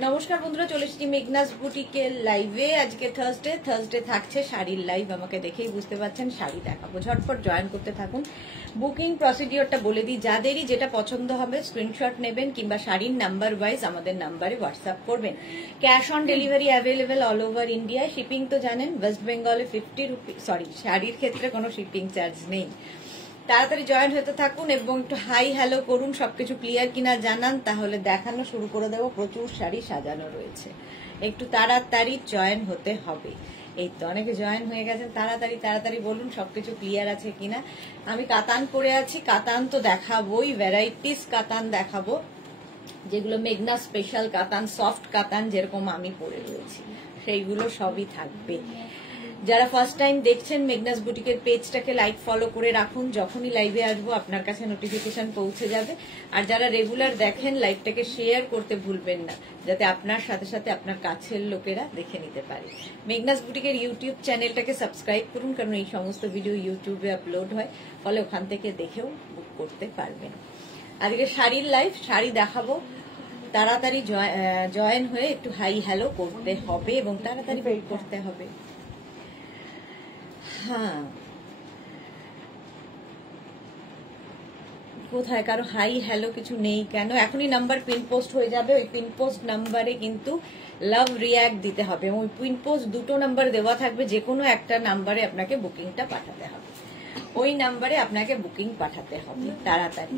নমস্কার বন্ধুরা, চলে এসেছি মেঘনাস বুটিকের লাইভে। আজকে থার্সডে থাকছে শাড়ির লাইভ। আমাকে দেখেই বুঝতে পারছেন শাড়ি দেখাবো। ঝটপট জয়েন করতে থাকুন। বুকিং প্রসিডিওরটা বলে দিই, যাদেরই যেটা পছন্দ হবে স্ক্রিনশট নেবেন কিংবা শাড়ির নাম্বার ওয়াইজ আমাদের নাম্বারে হোয়াটসঅ্যাপ করবেন। Cash on delivery available all over ইন্ডিয়ায়। শিপিং তো জানেন, ওয়েস্ট বেঙ্গলে 50 রুপি, সরি শাড়ির ক্ষেত্রে কোনো শিপিং চার্জ নেই। তাড়াতাড়ি জয়েন হতে থাকুন এবং একটু হাই হ্যালো করুন, সবকিছু ক্লিয়ার কিনা জানান, তাহলে দেখানো শুরু করে দেবো। প্রচুর শাড়ি সাজানো রয়েছে, একটু তাড়াতাড়ি জয়েন হতে হবে। এই তো অনেকে জয়েন হয়ে গেছেন, তাড়াতাড়ি বলুন সবকিছু ক্লিয়ার আছে কিনা। আমি কাতান পরে আছি, কাতান তো দেখাবোই, ভ্যারাইটিস কাতান দেখাবো, যেগুলো মেঘনা স্পেশাল কাতান, সফট কাতান যেরকম আমি পরে রয়েছি সেইগুলো সবই থাকবে। যারা ফার্স্ট টাইম দেখছেন মেঘনাস বুটিকের পেজটাকে লাইক ফলো করে রাখুন, যখনই লাইভে আসবো আপনার কাছে নোটিফিকেশন পৌঁছে যাবে। আর যারা রেগুলার দেখেন লাইভটাকে শেয়ার করতে ভুলবেন না, যাতে আপনার সাথে সাথে আপনার কাছের লোকেরা দেখে নিতে পারে। মেঘনাস বুটিকের ইউটিউব চ্যানেলটাকে সাবস্ক্রাইব করুন, কারণ এই সমস্ত ভিডিও ইউটিউবে আপলোড হয়, ফলে ওখান থেকে দেখেও বুক করতে পারবেন। আজকে শাড়ির লাইভ, শাড়ি দেখাবো। তাড়াতাড়ি জয়েন হয়ে একটু হাই হ্যালো করতে হবে এবং তাড়াতাড়ি ওয়েট করতে হবে। হ্যাঁ, কোথায় কারো হাই হ্যালো কিছু নেই কেন? এখনই নাম্বার পিন পোস্ট হয়ে যাবে। ওই পিন পোস্ট নাম্বারে কিন্তু লাভ রিয়াক্ট দিতে হবে। ওই পিন পোস্ট দুটো নাম্বার দেওয়া থাকবে, যে কোনো একটা নাম্বারে আপনাকে বুকিংটা পাঠাতে হবে। ওই নাম্বারে আপনাকে বুকিং পাঠাতে হবে তাড়াতাড়ি,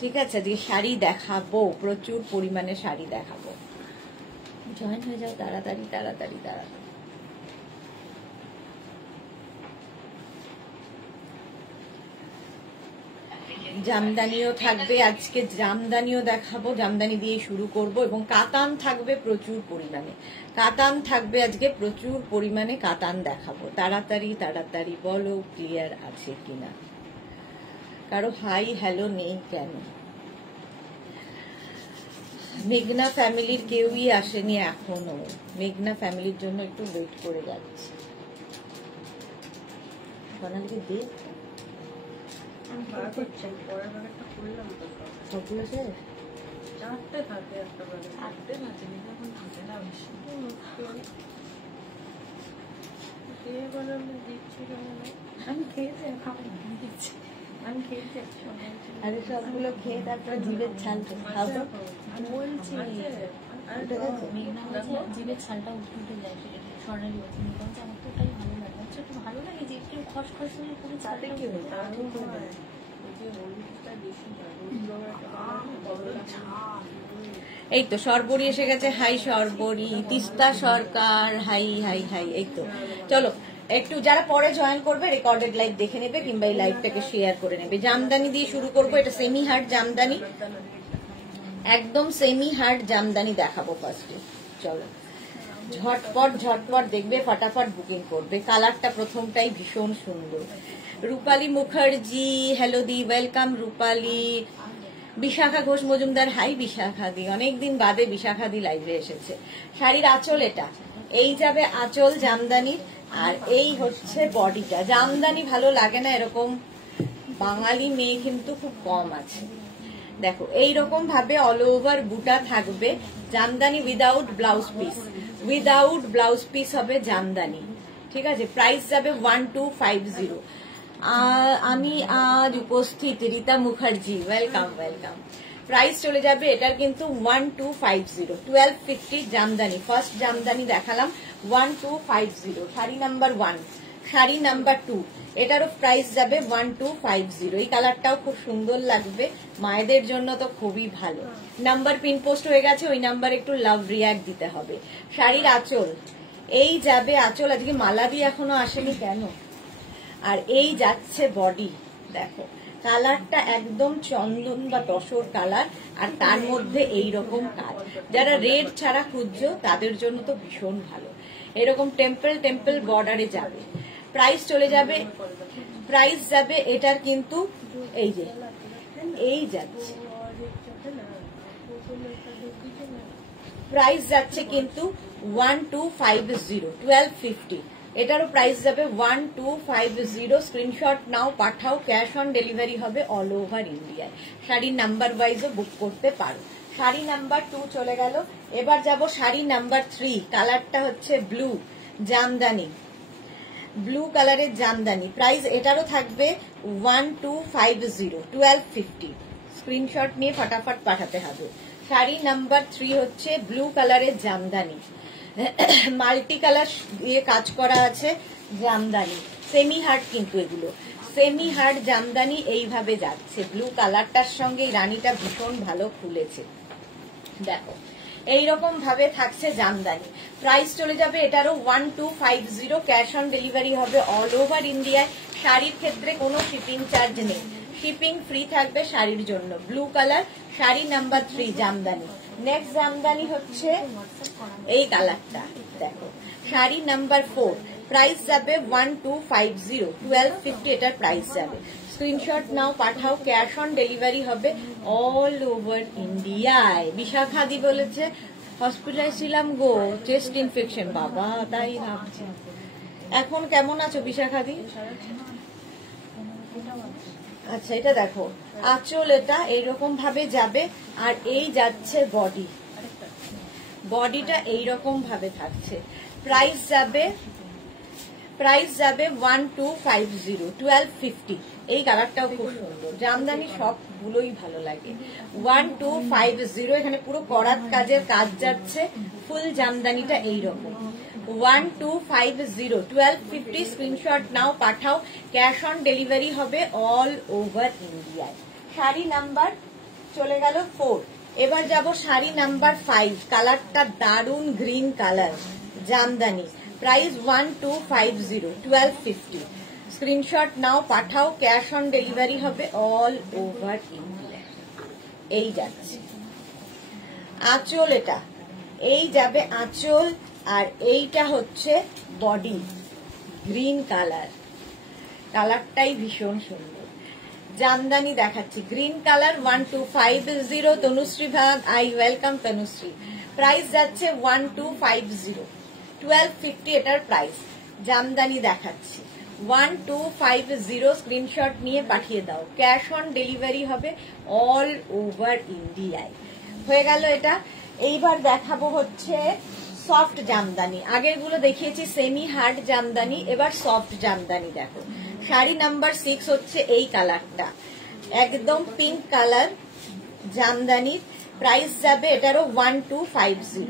ঠিক আছে? যে শাড়ি দেখাবো, প্রচুর পরিমাণে শাড়ি দেখাবো। জয়েন হয়ে যাও তাড়াতাড়ি। জামদানিও থাকবে আজকে, জামদানিও দেখাবো, জামদানি দিয়ে শুরু করব। এবং কাতান থাকবে প্রচুর পরিমাণে, কাতান থাকবে আজকে প্রচুর পরিমাণে, কাতান দেখাবো। তাড়াতাড়ি বলো ক্লিয়ার আছে কিনা। কারো হাই হ্যালো নেই কেন? মেঘনা ফ্যামিলির কেউই আসেনি এখনো। মেঘনা ফ্যামিলির জন্য একটু ওয়েট করে যাচ্ছে। সোনালিকে দে আরে সবগুলো খেয়ে তারপরে জিভের ছাল খাবো বলছি। জিভের ছালটা উঠে যায়, স্বর্ণালী আমার তো ওটাই ভালো লাগে। আচ্ছা, একটু ভালো লাগে যে একটু খসখস হয়ে পুরো ছালটা কি হয়। এই তো সরবরি এসে গেছে। হাই সরবরি, তিস্তা সরকার, হাই। এই তো চলো, একটু যারা পরে জয়েন করবে রেকর্ডেড লাইভ দেখে নেবে কিংবা এই লাইভটাকে শেয়ার করে নেবে। জামদানি দিয়ে শুরু করবো। এটা সেমি হার্ড জামদানি, একদম সেমি হার্ড জামদানি দেখাবো ফার্স্টে। চলো ঝটপট দেখবে, ফটাফট বুকিং করবে। কালারটা প্রথমটাই ভীষণ সুন্দর। রূপালী মুখার্জি, হ্যালো দি, ওয়েলকাম রূপালী। বিশাখা ঘোষ মজুমদার, হাই বিশাখা দি, অনেকদিন বাদে বিশাখা দি লাইভে এসেছে। শাড়ির আঁচল এটা, এই যাবে আঁচল জামদানির, আর এই হচ্ছে বডিটা। জামদানি ভালো লাগে না এরকম বাঙালি মেয়ে কিন্তু খুব কম আছে। দেখো এইরকম ভাবে অল ওভার বুটা থাকবে। জামদানি উইদাউট ব্লাউজ পিস হবে জামদানি, ঠিক আছে? প্রাইস যাবে 1250। আমি আজ উপস্থিত রীতা মুখার্জি, ওয়েলকাম। প্রাইস চলে যাবে এটার কিন্তু 1250, 1250 জামদানি। ফার্স্ট জামদানি দেখালাম 1250। শাড়ি নাম্বার 1, শাড়ি নাম্বার 2, এটারও প্রাইস যাবে 1250। এই কালারটাও খুব সুন্দর লাগবে, মায়েদের জন্য তো খুবই ভালো। নাম্বার পিন পোস্ট হয়ে গেছে, ওই নাম্বার একটু লাভ রিয়াক্ট দিতে হবে। শাড়ির আঁচল, এই যাবে আঁচল। আজকে মালা দিয়ে এখনো আসেনি কেন? আর এই যাচ্ছে বডি। দেখো কালারটা একদম চন্দন বা তসর কালার, আর তার মধ্যে এইরকম কাজ। যারা রেড ছাড়া খুঁজছো তাদের জন্য তো ভীষণ ভালো। এরকম টেম্পল বর্ডারে যাবে। প্রাইস চলে যাবে, প্রাইস যাবে এটার কিন্তু এই যে এই যাচ্ছে, প্রাইস যাচ্ছে কিন্তু 1250, 1250। এটারও প্রাইস যাবে 1250। স্ক্রিনশট নাও, পাঠাও। ক্যাশ অন ডেলিভারি হবে অল ওভার ইন্ডিয়ায়। শাড়ির নাম্বার ওয়াইজও বুক করতে পারো। শাড়ি নাম্বার 2 চলে গেল। এবার যাব শাড়ি নাম্বার 3। কালারটা হচ্ছে ব্লু জামদানি, ব্লু কালারের জামদানি। প্রাইস এটারও থাকবে 1250, 1250। স্ক্রিনশট নিয়ে ফটাফট পাঠাতে হবে। শাড়ি নাম্বার 3 হচ্ছে ব্লু কালারের জামদানি, মাল্টি কালার দিয়ে কাজ করা আছে জামদানি, সেমি হার্ড কিন্তু এগুলো সেমি হার্ড জামদানি এইভাবে যাচ্ছে। ব্লু কালারটার সঙ্গে এই রানীটা ভীষণ ভালো খুলেছে, দেখো এইরকম ভাবে থাকছে জামদানি। প্রাইস চলে যাবে এটারও 1250, ক্যাশ অন ডেলিভারি হবে অল ওভার ইন্ডিয়ায়। শাড়ির ক্ষেত্রে কোনো শিপিং চার্জ নেই, শিপিং ফ্রি থাকবে শাড়ির জন্য। Blue colour sari number 3 Jamdani. Next Jamdani হচ্ছে এই কালারটা, দেখো শাড়ি নাম্বার 4। প্রাইস যাবে 1250, 1250 এটার প্রাইস যাবে। স্ক্রিনশট নাও পাঠাও, ক্যাশ অন ডেলিভারি হবে অল ওভার ইন্ডিয়ায়। বিশাখাদি বলেছে হসপিটালে ছিলাম গো, চেস্ট ইনফেকশন। বাবা তাই ভাবছি। এখন কেমন আছো বিশাখাদি? আচ্ছা এটা দেখো আঁচল, এটা এইরকম ভাবে যাবে আর এই যাচ্ছে বডি, বডিটা এইরকম ভাবে থাকছে। প্রাইস যাবে 1250, 1250। এই কালারটাও খুব সুন্দর, জামদানি সবগুলোই ভালো লাগে। 1250, এখানে পুরো করাত কাজের কাজ যাচ্ছে, ফুল জামদানিটা এইরকম। 1250, 1250। স্ক্রিনশট নাও পাঠাও, ক্যাশ অন ডেলিভারি হবে অল ওভার ইন্ডিয়ায়। শাড়ি নাম্বার চলে গেল 4। এবার যাব শাড়ি নাম্বার 5। কালারটা দারুন green colour Jamdani. Price 1250, 1250। Screenshot নাও পাঠাও, ক্যাশ অন ডেলিভারি হবে অল ওভার ইন্ডিয়া। এই যাচ্ছে আঁচল, এটা এই যাবে আঁচল, আর এইটা হচ্ছে বডি গ্রিন কালার। কালারটাই ভীষণ সুন্দর, জামদানি দেখাচ্ছি গ্রিন কালার। 1250। তনুশ্রী ভাগ, আই ওয়েলকাম তনুশ্রী। প্রাইস যাচ্ছে 1250, 1250 এটার প্রাইস। জামদানি দেখাচ্ছি 1250। স্ক্রিনশট নিয়ে পাঠিয়ে দাও, ক্যাশ অন ডেলিভারি হবে অল ওভার ইন্ডিয়ায়। হয়ে গেল এটা। এইবার দেখাবো হচ্ছে সফট জামদানি। আগেরগুলো দেখিয়েছি সেমি হার্ড জামদানি, এবার সফট জামদানি দেখো। শাড়ি নাম্বার 6 হচ্ছে এই কালারটা, একদম পিঙ্ক কালার জামদানি। প্রাইস যাবে এটারও 1250,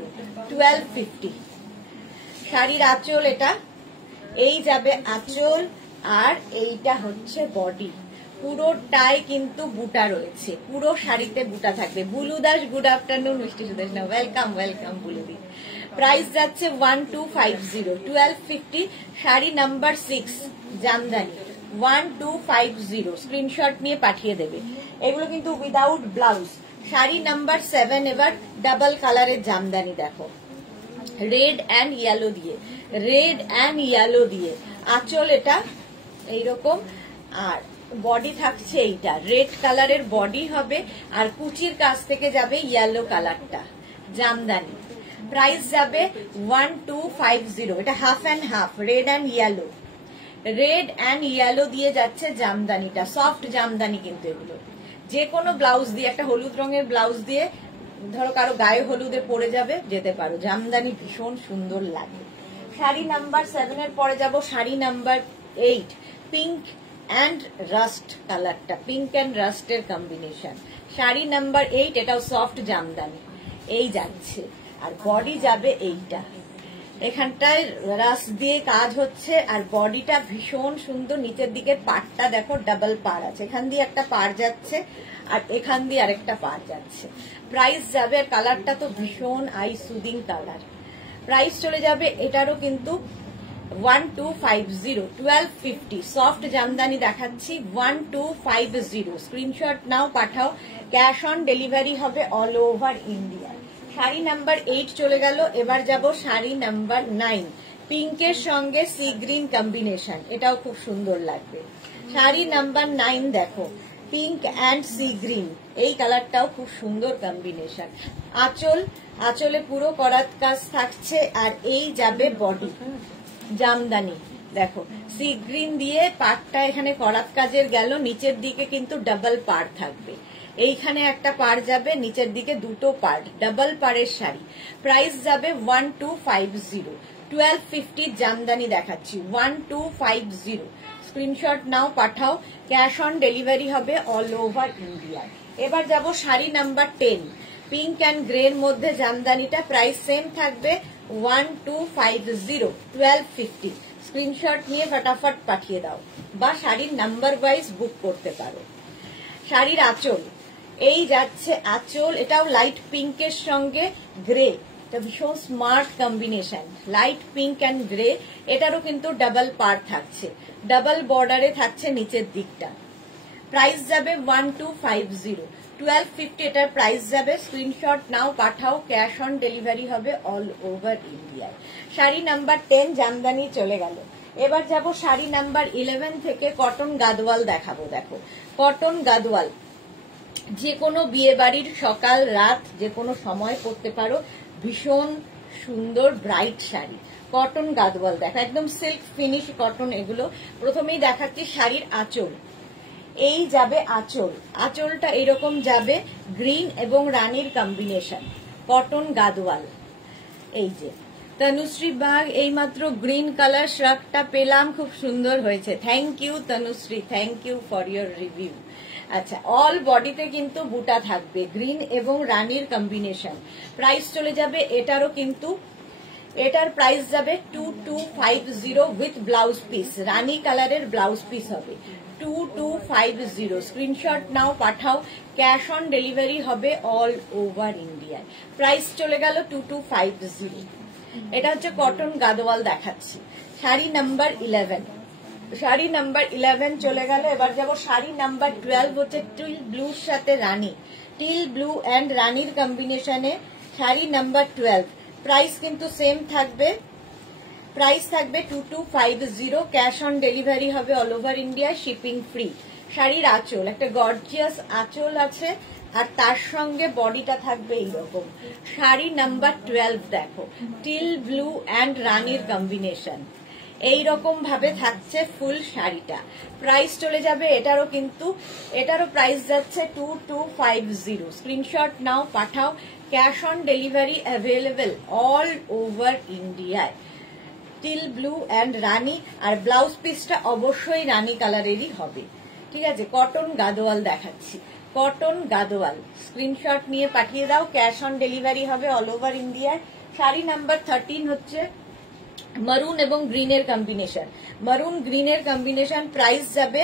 1250। শাড়ির আঁচল, এটা এই যাবে আঁচল, আর এইটা হচ্ছে বডি। পুরোটাই কিন্তু বুটা রয়েছে, পুরো শাড়িতে বুটা থাকবে। বুলু দাস গুড আফটারনুন, মিষ্টি সুদেশ না, ওয়েলকাম ওয়েলকাম বুলুদি। প্রাইস যাচ্ছে 1250, 1250। শাড়ি নাম্বার 6 জামদানি 1250। স্ক্রিনশট নিয়ে পাঠিয়ে দেবে। এগুলো কিন্তু উইদাউট ব্লাউজ। শাড়ি নাম্বার 7। এবার ডাবল কালারের জামদানি দেখো, রেড অ্যান্ড ইয়েলো দিয়ে, রেড অ্যান্ড ইয়েলো দিয়ে আঁচল এটা এইরকম, আর বডি থাকছে এইটা রেড কালারের বডি হবে, আর কুচির কাছ থেকে যাবে ইয়েলো কালারটা জামদানি। প্রাইস যাবে 1250। এটা half and half, red and yellow, red and yellow দিয়ে যাচ্ছে জামদানিটা। সফট জামদানি কিন্তু এগুলো যে কোনো ব্লাউজ দিয়ে, একটা হলুদ রঙের ব্লাউজ দিয়ে ধরো কারো গায়ে হলুদে পরে যাবে, যেতে পারো। জামদানি ভীষণ সুন্দর লাগে। শাড়ি নাম্বার 7 এর পরে যাব sari number 8। Pink and rust কালারটা, পিঙ্ক অ্যান্ড রাস্টের কম্বিনেশন। শাড়ি নাম্বার 8, এটাও সফট জামদানি। এই যাচ্ছে, আর বডি যাবে এইটা, এখানটায় রাস দিয়ে কাজ হচ্ছে, আর বডিটা ভীষণ সুন্দর। নিচের দিকে পাড়টা দেখো ডাবল পাড় আছে, এখান দিয়ে একটা পাড় যাচ্ছে আর এখান দিয়ে আরেকটা পাড় যাচ্ছে। প্রাইস যাবে, আর কালারটা তো ভীষণ আই সুদিং কালার। প্রাইস চলে যাবে এটারও কিন্তু 1250, 1250। সফট জামদানি দেখাচ্ছি 1250। স্ক্রিনশট নাও পাঠাও, ক্যাশ অন ডেলিভারি হবে all over India. Sari number 8 চলে গেল। এবার যাব শাড়ি নাম্বার 9। পিঙ্কের সঙ্গে সি গ্রিন কম্বিনেশন, এটাও খুব সুন্দর লাগবে। শাড়ি নাম্বার 9 দেখো, পিঙ্ক অ্যান্ড সি গ্রিন, এই কালারটাও খুব সুন্দর কম্বিনেশন। আঁচল, আঁচলে পুরো করাত কাজ থাকছে, আর এই যাবে বডি জামদানি। দেখো সি গ্রিন দিয়ে পাড়টা এখানে করাত কাজের গেল, নিচের দিকে কিন্তু ডাবল পাড় থাকবে। এইখানে একটা পার যাবে, নিচের দিকে দুটো পার্ট, ডাবল পারের শাড়ি। প্রাইস যাবে 1250। 1250 জামদানি দেখাচ্ছি, 1250। স্ক্রিনশট নাও, পাঠাও, ক্যাশ অন ডেলিভারি হবে অল ওভার ইন্ডিয়া। এবার যাব sari number 10, pink and grey এর মধ্যে জামদানিটা, প্রাইস সেম থাকবে 1250, 1250। স্ক্রিনশট নিয়ে ফটাফট পাঠিয়ে দাও বা শাড়ির নাম্বার ওয়াইজ বুক করতে পারো। শাড়ির আঁচল, এই যাচ্ছে আঁচল, এটাও লাইট পিঙ্কের সঙ্গে গ্রে, এটা ভীষণ smart combination, light pink and grey. এটারও কিন্তু ডাবল পার থাকছে, ডাবল বর্ডারে থাকছে নিচের দিকটা। প্রাইস যাবে 1250, 1250 এটার প্রাইস যাবে। স্ক্রিনশট নাও, পাঠাও, ক্যাশ অন ডেলিভারি হবে অল ওভার ইন্ডিয়ায়। শাড়ি নাম্বার 10 জামদানি চলে গেল। এবার যাব শাড়ি নাম্বার 11 থেকে কটন গাদওয়াল দেখাবো। দেখো কটন গাদওয়াল, যে কোনো বিয়ে বাড়ির সকাল রাত যে কোনো সময় পরতে পারো, ভীষণ সুন্দর ব্রাইট শাড়ি। কটন গাদওয়াল দেখো, একদম সিল্ক ফিনিশ কটন এগুলো। প্রথমেই দেখাচ্ছি শাড়ির আঁচল, এই যাবে আঁচল, আঁচলটা এরকম যাবে গ্রিন এবং রানীর কম্বিনেশন, কটন গাদওয়াল। এই যে তনুশ্রী বাগ, এইমাত্র গ্রিন কালার শ্রাকটা পেলাম, খুব সুন্দর হয়েছে, thank you Tanushree, thank you for your review. আচ্ছা, অল বডিতে কিন্তু বুটা থাকবে, গ্রিন এবং রানীর কম্বিনেশন। প্রাইস চলে যাবে এটারও কিন্তু, এটার প্রাইস যাবে 2250 উইথ ব্লাউজ পিস, রানী কালারের ব্লাউজ পিস হবে 2250। স্ক্রিনশট নাও, পাঠাও, ক্যাশ অন ডেলিভারি হবে অল ওভার ইন্ডিয়ায়। প্রাইস চলে গেল 2250। এটা হচ্ছে কটন গাদওয়াল দেখাচ্ছি। শাড়ি নাম্বার 11, শাড়ি নাম্বার 11 চলে গেল। এবার যাব শাড়ি নাম্বার 12, হচ্ছে টিল ব্লুর সাথে রানী, টিল ব্লু অ্যান্ড রানীর কম্বিনেশনে শাড়ি নাম্বার 12। প্রাইস কিন্তু সেম থাকবে, প্রাইস থাকবে 2250, ক্যাশ অন ডেলিভারি হবে all over India, shipping free. শাড়ির আঁচল, একটা গর্জিয়াস আঁচল আছে, আর তার সঙ্গে বডিটা থাকবে এইরকম। শাড়ি নাম্বার 12 দেখো, টিল ব্লু অ্যান্ড রানীর কম্বিনেশন, এইরকম ভাবে থাকছে ফুল শাড়িটা। প্রাইস চলে যাবে এটারও কিন্তু, এটারও প্রাইস যাচ্ছে 2250। স্ক্রিনশট নাও, পাঠাও, cash on delivery available all over ইন্ডিয়ায়। টিল ব্লু অ্যান্ড রানী, আর ব্লাউজ পিসটা অবশ্যই রানী কালারেরই হবে। ঠিক আছে, কটন গাদওয়াল দেখাচ্ছি, কটন গাদওয়াল। স্ক্রিনশট নিয়ে পাঠিয়ে দাও, ক্যাশ অন ডেলিভারি হবে অল ওভার ইন্ডিয়ায়। শাড়ি নাম্বার 13 হচ্ছে মারুন এবং গ্রিনের কম্বিনেশন, মারুন গ্রিনের কম্বিনেশন। প্রাইস যাবে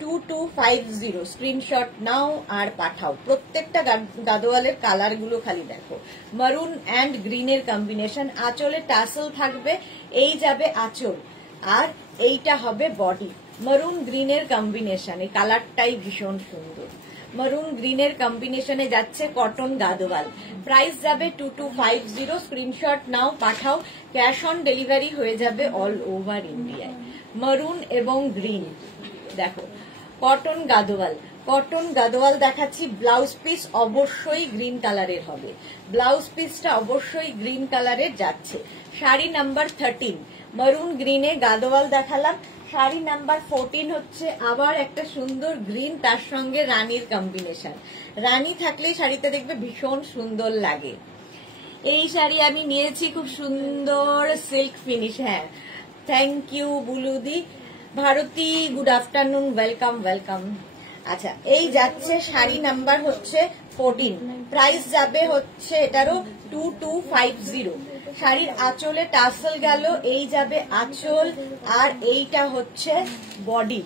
2250। স্ক্রিনশট নাও আর পাঠাও। প্রত্যেকটা গাদওয়ালের কালার গুলো খালি দেখো, মারুন অ্যান্ড গ্রিনের কম্বিনেশন। আঁচলে টাসেল থাকবে, এই যাবে আঁচল, আর এইটা হবে বডি। মারুন গ্রিনের কম্বিনেশন, এই কালারটাই ভীষণ সুন্দর। মারুন গ্রিনের কম্বিনেশনে যাচ্ছে কটন গাদওয়াল। প্রাইস যাবে 2250। স্ক্রিনশট নাও, পাঠাও, ক্যাশ অন ডেলিভারি হয়ে যাবে অল ওভার ইন্ডিয়ায়। মারুন এবং গ্রিন দেখো, কটন গাদওয়াল, কটন গাদওয়াল দেখাচ্ছি। ব্লাউজ পিস অবশ্যই গ্রিন কালারের হবে, ব্লাউজ পিসটা অবশ্যই গ্রিন কালারের যাচ্ছে। শাড়ি নাম্বার 13, মারুন গ্রিনে গাদওয়াল দেখালাম। শাড়ি নাম্বার 14 হচ্ছে আবার একটা সুন্দর গ্রিন, তার সঙ্গে রানীর কম্বিনেশন। রানী থাকলে শাড়িতে দেখবে ভীষণ সুন্দর লাগে। এই শাড়ি আমি নিয়েছি, খুব সুন্দর সিল্ক ফিনিশ। হ্যাঁ, থ্যাংক ইউ বুলুদি। Bharati, good afternoon, welcome welcome. আচ্ছা, এই যাচ্ছে শাড়ি নাম্বার হচ্ছে 14। প্রাইস যাবে হচ্ছে এটারও 2250। শাড়ির আঁচলে টাসেল গেল, এই যাবে আঁচল, আর এইটা হচ্ছে বডি।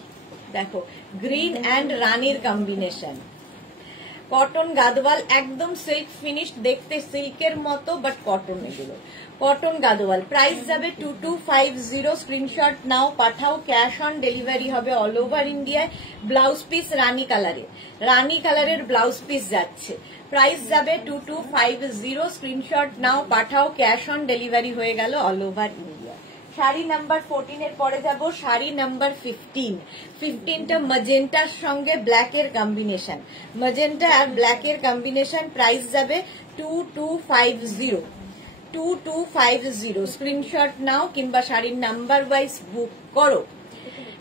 দেখো, গ্রিন অ্যান্ড রানীর কম্বিনেশন। কটন গাদওয়াল, একদম সিল্ক ফিনিশ, দেখতে সিল্কের মতো, বাট কটন এগুলো। কটন গাদওয়াল, প্রাইস যাবে 2250। স্ক্রিনশট নাও, পাঠাও, ক্যাশ অন ডেলিভারি হবে অল ওভার ইন্ডিয়ায়। ব্লাউজ পিস রানী কালারের, রানী কালারের ব্লাউজ পিস যাচ্ছে। প্রাইস যাবে 2250। স্ক্রিনশট নাও, পাঠাও, ক্যাশ অন ডেলিভারি হয়ে গেল all over India. Sari number 14 এর পরে যাব শাড়ি নাম্বার 15। 15টা ম্যাজেন্টার সঙ্গে ব্ল্যাকের কম্বিনেশন, ম্যাজেন্টা আর ব্ল্যাকের কম্বিনেশন। প্রাইস যাবে 2250, 2250। স্ক্রিনশট নাও কিংবা শাড়ির নাম্বার ওয়াইজ বুক করো।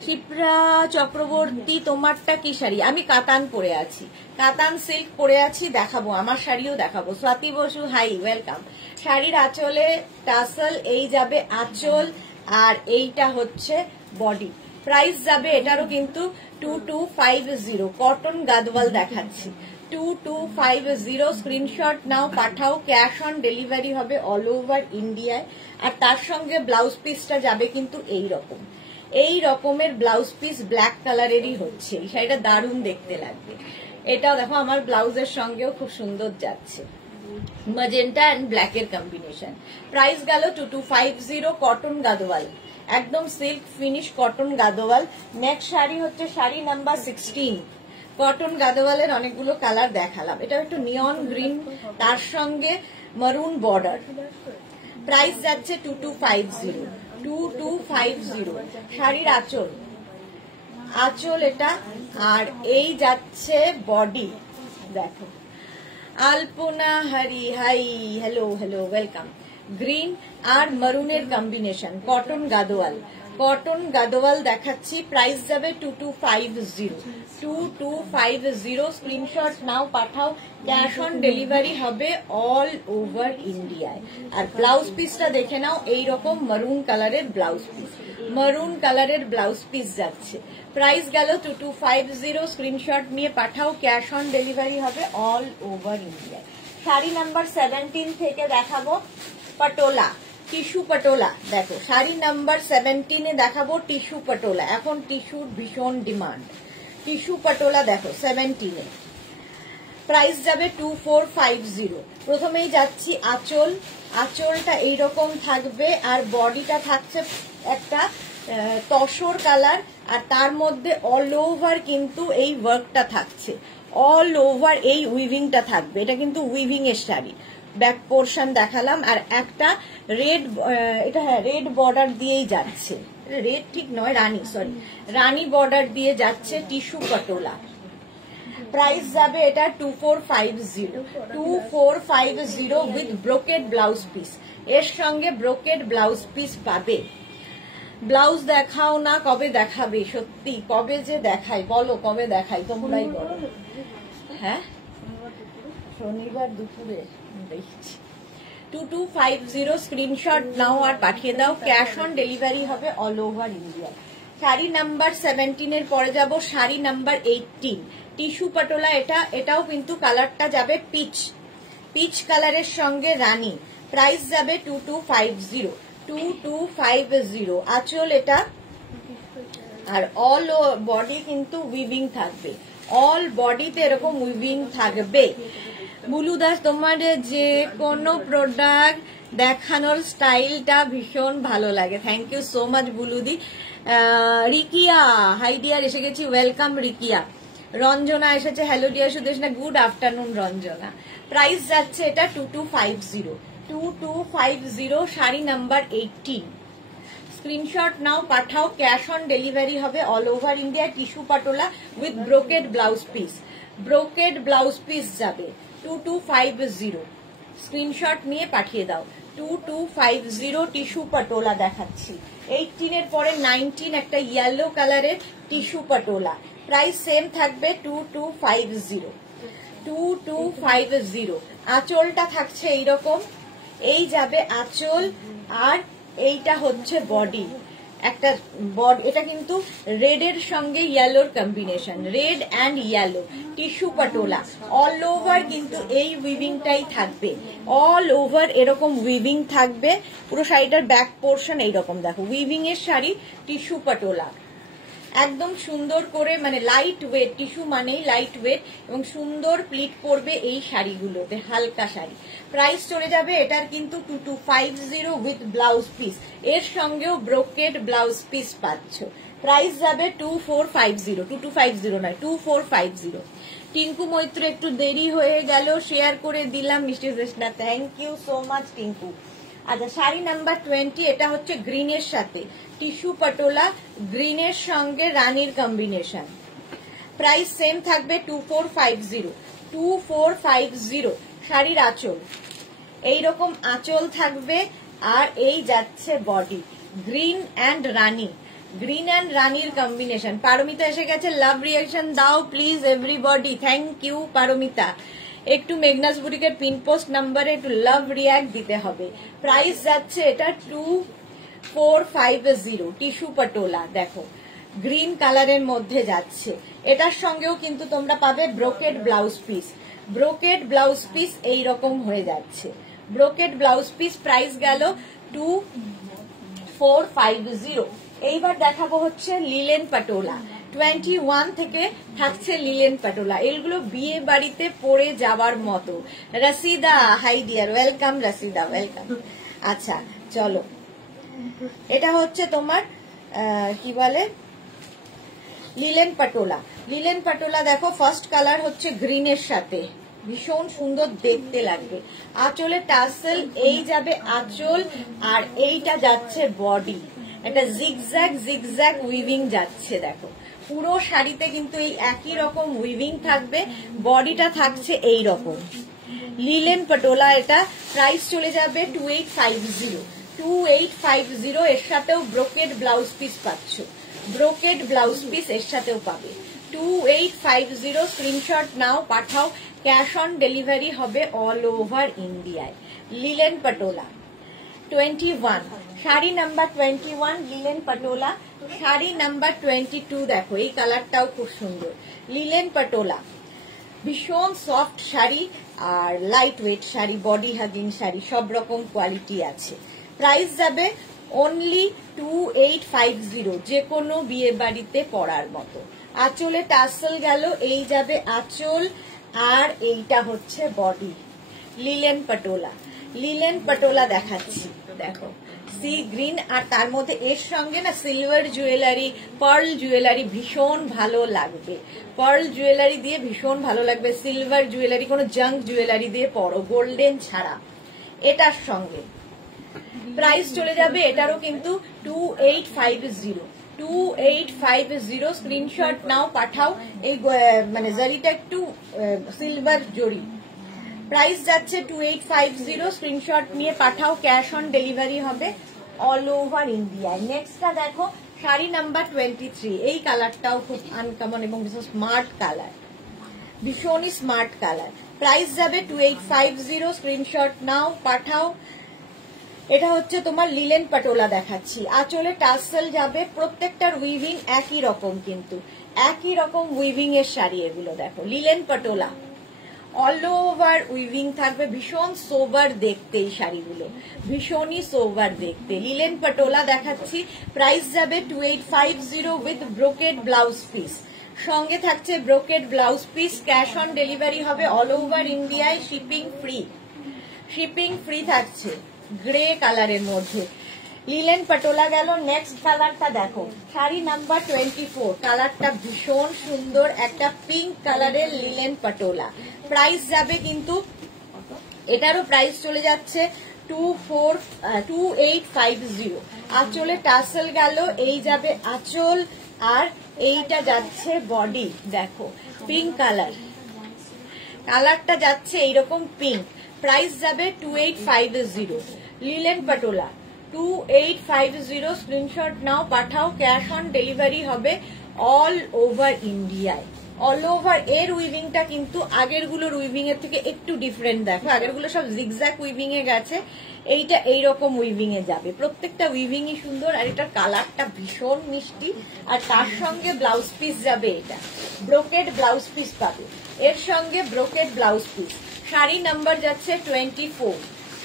শিপ্রা চক্রবর্তী, তোমারটা কি শাড়ি? আমি কাতান পরে আছি, কাতান সিল্ক পরে আছি, দেখাবো আমার শাড়িও দেখাবো। Swati Basu, hi, welcome. শাড়ির আঁচলে টাসেল, এই যাবে আঁচল, আর এইটা হচ্ছে বডি। প্রাইস যাবে এটারও কিন্তু 2250, কটন গাদওয়াল দেখাচ্ছি, 2250। স্ক্রিনশট নাও, পাঠাও, ক্যাশ অন ডেলিভারি হবে অল ওভার ইন্ডিয়ায়। আর তার সঙ্গে ব্লাউজ পিসটা যাবে কিন্তু এই রকমের ব্লাউজ পিস, ব্ল্যাক কালারেরই হচ্ছে। এই শাড়িটা দারুণ দেখতে লাগবে। এটাও দেখো আমার ব্লাউজের সঙ্গেও খুব সুন্দর যাচ্ছে, ম্যাজেন্টা এন্ড ব্ল্যাক এর কম্বিনেশন। প্রাইস গেল 2250, কটন গাদওয়াল, একদম silk finish cotton Gadwal. Next sari হচ্ছে শাড়ি নাম্বার 16, কটন গাদওয়ালের অনেকগুলো কালার দেখালাম। এটা একটু নিয়ন গ্রিন, তার সঙ্গে মারুন বর্ডার। প্রাইস যাচ্ছে 2250। শাড়ির আঁচল এটা, আর এই যাচ্ছে বডি। দেখো Alpana Hari, hi, hello hello, welcome. Green আর মারুনের কম্বিনেশন, কটন গাদোয়াল দেখাচ্ছি। প্রাইস যাবে 2250। স্ক্রিনশট নাও, পাঠাও, ক্যাশ অন ডেলিভারি হবে অল ওভার ইন্ডিয়ায়। আর ব্লাউজ পিসটা দেখে নাও, এইরকম মারুন কালারের ব্লাউজ পিস যাচ্ছে। প্রাইস গেল 2250। স্ক্রিনশট নিয়ে পাঠাও, ক্যাশ অন ডেলিভারি হবে অল ওভার ইন্ডিয়ায়। শাড়ি নাম্বার 17 থেকে দেখাবো পটোলা, টিস্যু পটোলা। দেখো শাড়ি নাম্বার 17-এ দেখাবো টিস্যু পটোলা। এখন টিস্যুর ভীষণ ডিমান্ড, টিস্যু পটোলা দেখো 17-এ। প্রাইস যাবে 2450। প্রথমেই যাচ্ছি আঁচলটা এইরকম থাকবে, আর বডিটা থাকছে একটা তসর কালার, আর তার মধ্যে অল ওভার কিন্তু এই ওয়ার্কটা থাকছে, অল ওভার এই উইভিংটা থাকবে। এটা কিন্তু উইভিং এর শাড়ি। ব্যাক পোর্শন দেখালাম, আর একটা রেড, এটা হ্যাঁ রেড বর্ডার দিয়েই যাচ্ছে, রেড ঠিক নয়, রানী বর্ডার দিয়ে যাচ্ছে টিস্যু পটোলা। প্রাইস যাবে এটা 2450 উইথ ব্রোকেড ব্লাউজ পিস। এর সঙ্গে ব্রোকেড ব্লাউজ পিস পাবে। ব্লাউজ দেখাও না, কবে দেখাবে? সত্যি কবে যে দেখাই বলো, কবে দেখাই তোমরাই বলো। হ্যাঁ, শনিবার দুপুরে দেখছি। 2250 স্ক্রিনশট নাও আর পাঠিয়ে দাও, ক্যাশ অন ডেলিভারি হবে all over India. Sari number 17-এর পরে যাব শাড়ি নাম্বার 18, টিস্যু পটোলা। এটাও কিন্তু কালারটা যাবে পিচ কালারের সঙ্গে রানী। প্রাইস যাবে 2250। আঁচল এটা, আর অল বডি কিন্তু উইভিং থাকবে, অল বডিতে এরকম উইভিং থাকবে। বুলু দাস, তোমার যে কোনো প্রোডাক্ট দেখানোর স্টাইলটা ভীষণ ভালো লাগে। থ্যাংক ইউ সো মাচ বুলুদি। রিকিয়া, হাই ডিয়ার, এসে গেছি, ওয়েলকাম রিকিয়া। রঞ্জনা এসেছে, hello dear Sudeshna, good afternoon Ranjana. Price যাচ্ছে এটা 2250। শাড়ি নাম্বার 18। স্ক্রিনশট নাও, পাঠাও, ক্যাশ অন ডেলিভারি হবে all over India. Tissue Patola with brocade blouse piece যাবে 2250। স্ক্রিনশট নিয়ে পাঠিয়ে দাও। 2250 টিস্যু পাটোলা দেখাচ্ছি। 18-এর পরে 19 একটা ইয়েলো কালারের টিস্যু পাটোলা। প্রাইস সেম থাকবে 2250। আঁচলটা থাকছে এইরকম, এই যাবে আঁচল, আর এইটা হচ্ছে বডি। একটা বডি, এটা কিন্তু রেড এর সঙ্গে ইয়েলোর combination, red and yellow tissue Patola. All over কিন্তু এই উইভিংটাই থাকবে, অল ওভার এরকম উইভিং থাকবে। পুরো শাড়িটার ব্যাক পোর্শন এইরকম দেখো, উইভিং এর শাড়ি, টিস্যু পাটোলা। একদম সুন্দর করে, মানে লাইট ওয়েট, টিস্যু মানেই লাইট ওয়েট, এবং সুন্দর প্লিট পড়বে এই শাড়িগুলোতে, হালকা শাড়ি। প্রাইস চলে যাবে এটার কিন্তু 2250 উইথ ব্লাউজ পিস। এর সঙ্গেও ব্রোকেড ব্লাউজ পিস পাচ্ছ। প্রাইস যাবে 2250 নয় 2450। টিঙ্কু মৈত্র, একটু দেরি হয়ে গেল, শেয়ার করে দিলাম Mishti Jesna, thank you so much Tinku. আচ্ছা, শাড়ি নাম্বার 20, এটা হচ্ছে গ্রিনের সাথে টিস্যু পাটোলা, গ্রিনের সঙ্গে রানীর কম্বিনেশন। প্রাইস সেম থাকবে 2450। শাড়ির আঁচল এইরকম আঁচল থাকবে, আর এই যাচ্ছে বডি, গ্রিন অ্যান্ড রানী। গ্রিন অ্যান্ড রানীর কম্বিনেশন। পারমিতা এসে গেছে, লাভ রিয়াকশন দাও please everybody. Thank you Paromita. একটু মেঘনাস বুটিকের পিন পোস্ট নাম্বারে একটু লাভ রিয়াক্ট দিতে হবে। প্রাইস যাচ্ছে এটা 2450 টিস্যু পটোলা, দেখো গ্রিন কালারের মধ্যে যাচ্ছে। এটার সঙ্গেও কিন্তু তোমরা পাবে brocade blouse piece. Brocade blouse piece এইরকম হয়ে যাচ্ছে, ব্রোকেড ব্লাউজ পিস। প্রাইস গেল 2450। এইবার দেখাবো হচ্ছে লিলেন পাটোলা। 21 থেকে থাকছে লিলেন পাটোলা। এগুলো বিয়ে বাড়িতে পরে যাওয়ার মতো। রসিদা, হাই ডিয়ার, ওয়েলকাম রসিদা, ওয়েলকাম। আচ্ছা চলো, এটা হচ্ছে তোমার কি বলে লিলেন পাটোলা। লিলেন পাটোলা দেখো, ফার্স্ট কালার হচ্ছে গ্রিনের সাথে, ভীষণ সুন্দর দেখতে লাগবে। আঁচলে টাসেল, এই যাবে আঁচল, আর এইটা যাচ্ছে বডি। একটা জিগজ্যাগ জিগজ্যাগ উইভিং যাচ্ছে, দেখো পুরো শাড়িতে কিন্তু এই একই রকম উইভিং থাকবে। বডিটা থাকছে এই রকম লিলেন পাটোলা। এটা প্রাইস চলে যাবে 2850। 2850। এর সাথেও ব্রোকেড ব্লাউজ পিস পাচ্ছ, ব্রোকেড ব্লাউজ পিস এর সাথেও পাবে। 2850 স্ক্রিনশট নাও, পাঠাও। ক্যাশ অন ডেলিভারি হবে অল ওভার ইন্ডিয়ায়। Linen Patola 21, sari number 21 linen Patola. Sari number 22 দেখো, এই কালারটাও খুব সুন্দর। লিলেন পাটোলা ভীষণ সফট শাড়ি আর light weight sari, body hugging sari, সব রকম কোয়ালিটি আছে। প্রাইস যাবে অনলি 2850, যে কোনো বিয়ে বাড়িতে পরার মতো। আঁচলে টাসেল গেল, এই যাবে আঁচল, আর এইটা হচ্ছে body. Linen patola, linen patola দেখাচ্ছি, দেখো সি গ্রিন, আর তার মধ্যে এর সঙ্গে না সিলভার জুয়েলারি, পার্ল জুয়েলারি ভীষণ ভালো লাগবে। পার্ল জুয়েলারি দিয়ে ভীষণ ভালো লাগবে, সিলভার জুয়েলারি, কোনো জাঙ্ক জুয়েলারি দিয়ে পরো, গোল্ডেন ছাড়া। এটার সঙ্গে প্রাইস চলে যাবে এটারও কিন্তু 2850। 2850 স্ক্রিনশট নাও, পাঠাও। এই মানে জারিটা একটু সিলভার জরি। প্রাইস যাচ্ছে 2850, স্ক্রিনশট নিয়ে পাঠাও। ক্যাশ অন ডেলিভারি হবে অল ওভার ইন্ডিয়ায়। নেক্সটটা দেখো, শাড়ি নাম্বার 23। এই কালারটাও খুব আনকমন এবং ভীষণ স্মার্ট কালার, ভীষণই স্মার্ট কালার। প্রাইস যাবে 2850, স্ক্রিনশট নাও, পাঠাও। এটা হচ্ছে তোমার লিলেন পাটোলা দেখাচ্ছি। আঁচলে টাসেল যাবে, প্রত্যেকটার উইভিং একই রকম, কিন্তু একই রকম উইভিং এর শাড়ি এগুলো। দেখো linen patola all over weaving থাকবে, ভীষণ সোবার দেখতে এই শাড়িগুলো, ভীষণই সোবার দেখতে। লিলেন পাটোলা দেখাচ্ছি। প্রাইস যাবে 2850 উইথ ব্রোকেড ব্লাউজ পিস। সঙ্গে থাকছে brocade blouse piece. Cash on delivery হবে অল ওভার ইন্ডিয়ায়, শিপিং ফ্রি, শিপিং ফ্রি থাকছে। গ্রে কালারের মধ্যে লিলেন পাটোলা গেল। নেক্সট কালারটা দেখো, শাড়ি নাম্বার 24। কালারটা ভীষণ সুন্দর, একটা পিঙ্ক কালারের লিলেন পাটোলা। প্রাইস যাবে কিন্তু এটারও প্রাইস চলে যাচ্ছে 2850। আঁচলে টাসেল গেল, এই যাবে আঁচল, আর এইটা যাচ্ছে বডি। দেখো পিঙ্ক কালার, কালারটা যাচ্ছে এইরকম পিঙ্ক। প্রাইস যাবে 2850। লিলেন পাটোলা 2850, স্ক্রিনশট নাও, পাঠাও। ক্যাশ অন ডেলিভারি হবে অল ওভার ইন্ডিয়ায়, অল ওভার। এর উইভিংটা কিন্তু আগের গুলোর উইভিং এর থেকে একটু ডিফারেন্ট। দেখো আগের গুলো সব জিগজ্যাগ উইভিং এ গেছে, এইটা এইরকম উইভিং এ যাবে। প্রত্যেকটা উইভিংই সুন্দর, আর এটার কালারটা ভীষণ মিষ্টি। আর তার সঙ্গে ব্লাউজ পিস যাবে, এটা ব্রোকেড ব্লাউজ পিস পাবে, এর সঙ্গে brocade blouse piece. Sari number যাচ্ছে 24,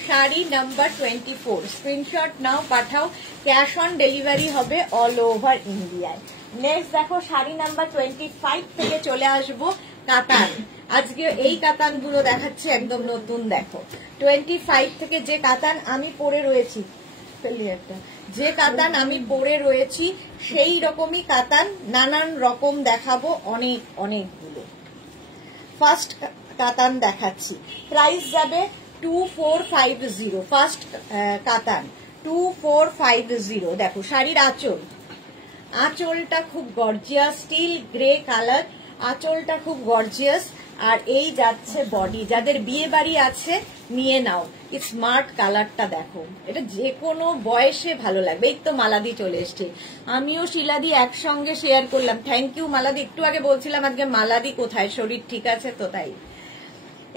শাড়ি নাম্বার 24। স্ক্রিনশট নাও, পাঠাও। ক্যাশ অন ডেলিভারি হবে অল ওভার ইন্ডিয়ায়। নেক্সট দেখো, শাড়ি নাম্বার 25 থেকে চলে আসবো কাতান। আজকে এই কাতানগুলো দেখাচ্ছি একদম নতুন। দেখো 25 থেকে যে কাতান আমি পরে রয়েছি, যে কাতান আমি পরে রয়েছি সেই রকমই কাতান, নানান রকম দেখাবো, অনেক অনেকগুলো। ফার্স্ট কাতান দেখাচ্ছি, প্রাইস যাবে 2450। ফার্স্ট কাতান 2450। দেখো শাড়ির আঁচল, আঁচলটা খুব গর্জিয়াস, স্টিল গ্রে কালার, আঁচলটা খুব গর্জিয়াস। আর এই যাচ্ছে বডি। যাদের বিয়ে বাড়ি আছে নিয়ে নাও। স্মার্ট কালারটা দেখো, এটা যে কোনো বয়সে ভালো লাগবে। এই তো মালাদি চলে এসছে, আমিও শিলাদি একসঙ্গে শেয়ার করলাম। থ্যাংক ইউ মালাদি। একটু আগে বলছিলাম আজকে মালাদি কোথায়, শরীর ঠিক আছে তো, তাই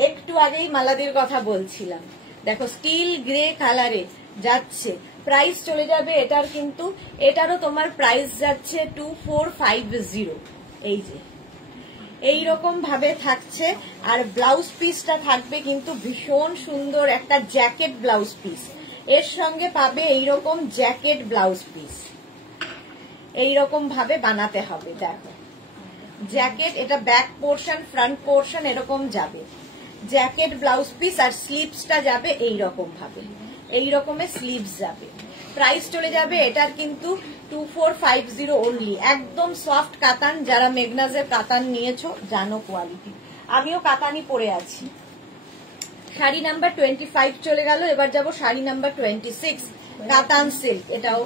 একটু আগেই মালাদির কথা বলছিলাম। দেখো স্টিল গ্রে কালারে যাচ্ছে, প্রাইস চলে যাবে এটার, কিন্তু এটারও তোমার প্রাইস যাচ্ছে 2450। এই যে এইরকম ভাবে থাকছে। আর ব্লাউজ পিসটা থাকবে কিন্তু ভীষণ সুন্দর একটা জ্যাকেট ব্লাউজ পিস। এর সঙ্গে পাবে এইরকম জ্যাকেট ব্লাউজ পিস, এইরকম ভাবে বানাতে হবে। দেখো জ্যাকেট, এটা ব্যাক পোর্শন ফ্রন্ট পোর্শন এরকম যাবে, জ্যাকেট ব্লাউজ পিস। আর স্লিভসটা যাবে এইরকম ভাবে, এই রকমের স্লিভস যাবে। প্রাইস চলে যাবে এটার কিন্তু 2450 অনলি। একদম সফট কাতান, যারা মেগনাজের কাতান নিয়েছো জানো কোয়ালিটি। আমিও কাতানি পরে আছি। শাড়ি নাম্বার 25 চলে গেল, এবার যাব শাড়ি নাম্বার 26 কাতান সিল্ক। এটাও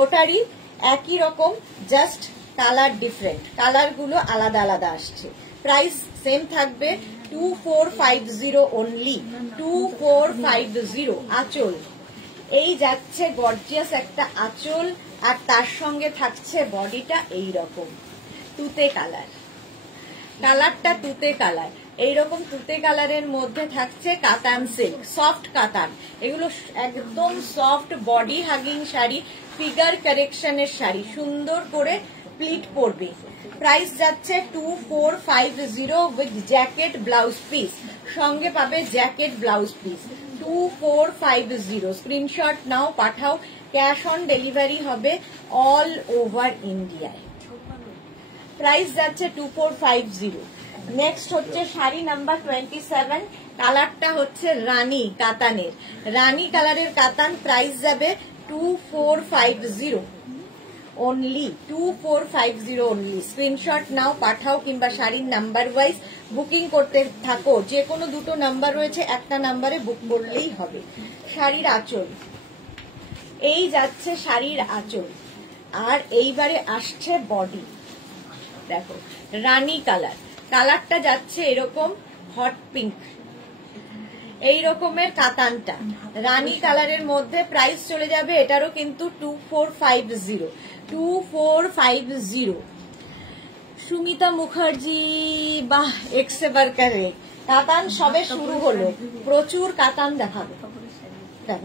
ওটারই একই রকম, জাস্ট কালার ডিফারেন্ট, কালার গুলো আলাদা আলাদা আসছে। প্রাইস সেম থাকবে 2450 অনলি, 2450। আঁচল, এই যাচ্ছে গর্জিয়াস একটা আঁচল, আর তার সঙ্গে থাকছে বডিটা এইরকম তুতে কালার। কালারটা তুতে কালার, এইরকম তুতে কালারের মধ্যে থাকছে কাতান সিল্ক, সফট কাতান। এগুলো একদম soft body hugging sari, figure কারেকশনের শাড়ি, সুন্দর করে প্লিট পরবে। প্রাইস যাচ্ছে 2450 উইথ জ্যাকেট ব্লাউজ পিস, সঙ্গে পাবে জ্যাকেট ব্লাউজ পিস। 2450 স্ক্রিনশট নাও, পাঠাও। ক্যাশ অন ডেলিভারি হবে অল ওভার ইন্ডিয়ায়। প্রাইস যাচ্ছে 2450। নেক্সট হচ্ছে শাড়ি নাম্বার 27, কালারটা হচ্ছে রানী কাতানের, রানী কালারের কাতান। প্রাইস যাবে 2450 অনলি, 2450 অনলি। স্ক্রিনশট নাও, পাঠাও, কিংবা শাড়ির নাম্বার ওয়াইজ বুকিং করতে থাকো। যে কোনো দুটো নাম্বার রয়েছে, একটা নাম্বারে বুক করলেই হবে। শাড়ির আঁচল, এই যাচ্ছে শাড়ির আঁচল। আর এইবারে আসছে বডি। দেখো রানী কালার, কালারটা যাচ্ছে এরকম হট পিঙ্ক, এই রকমের কাতানটা রানী কালারের মধ্যে। প্রাইস চলে যাবে এটারও কিন্তু 2450, 2450। সুমিতা মুখার্জি, বাহ এক্সে বারকারে। কাতান সবে শুরু হলো, প্রচুর কাতান দেখাবে।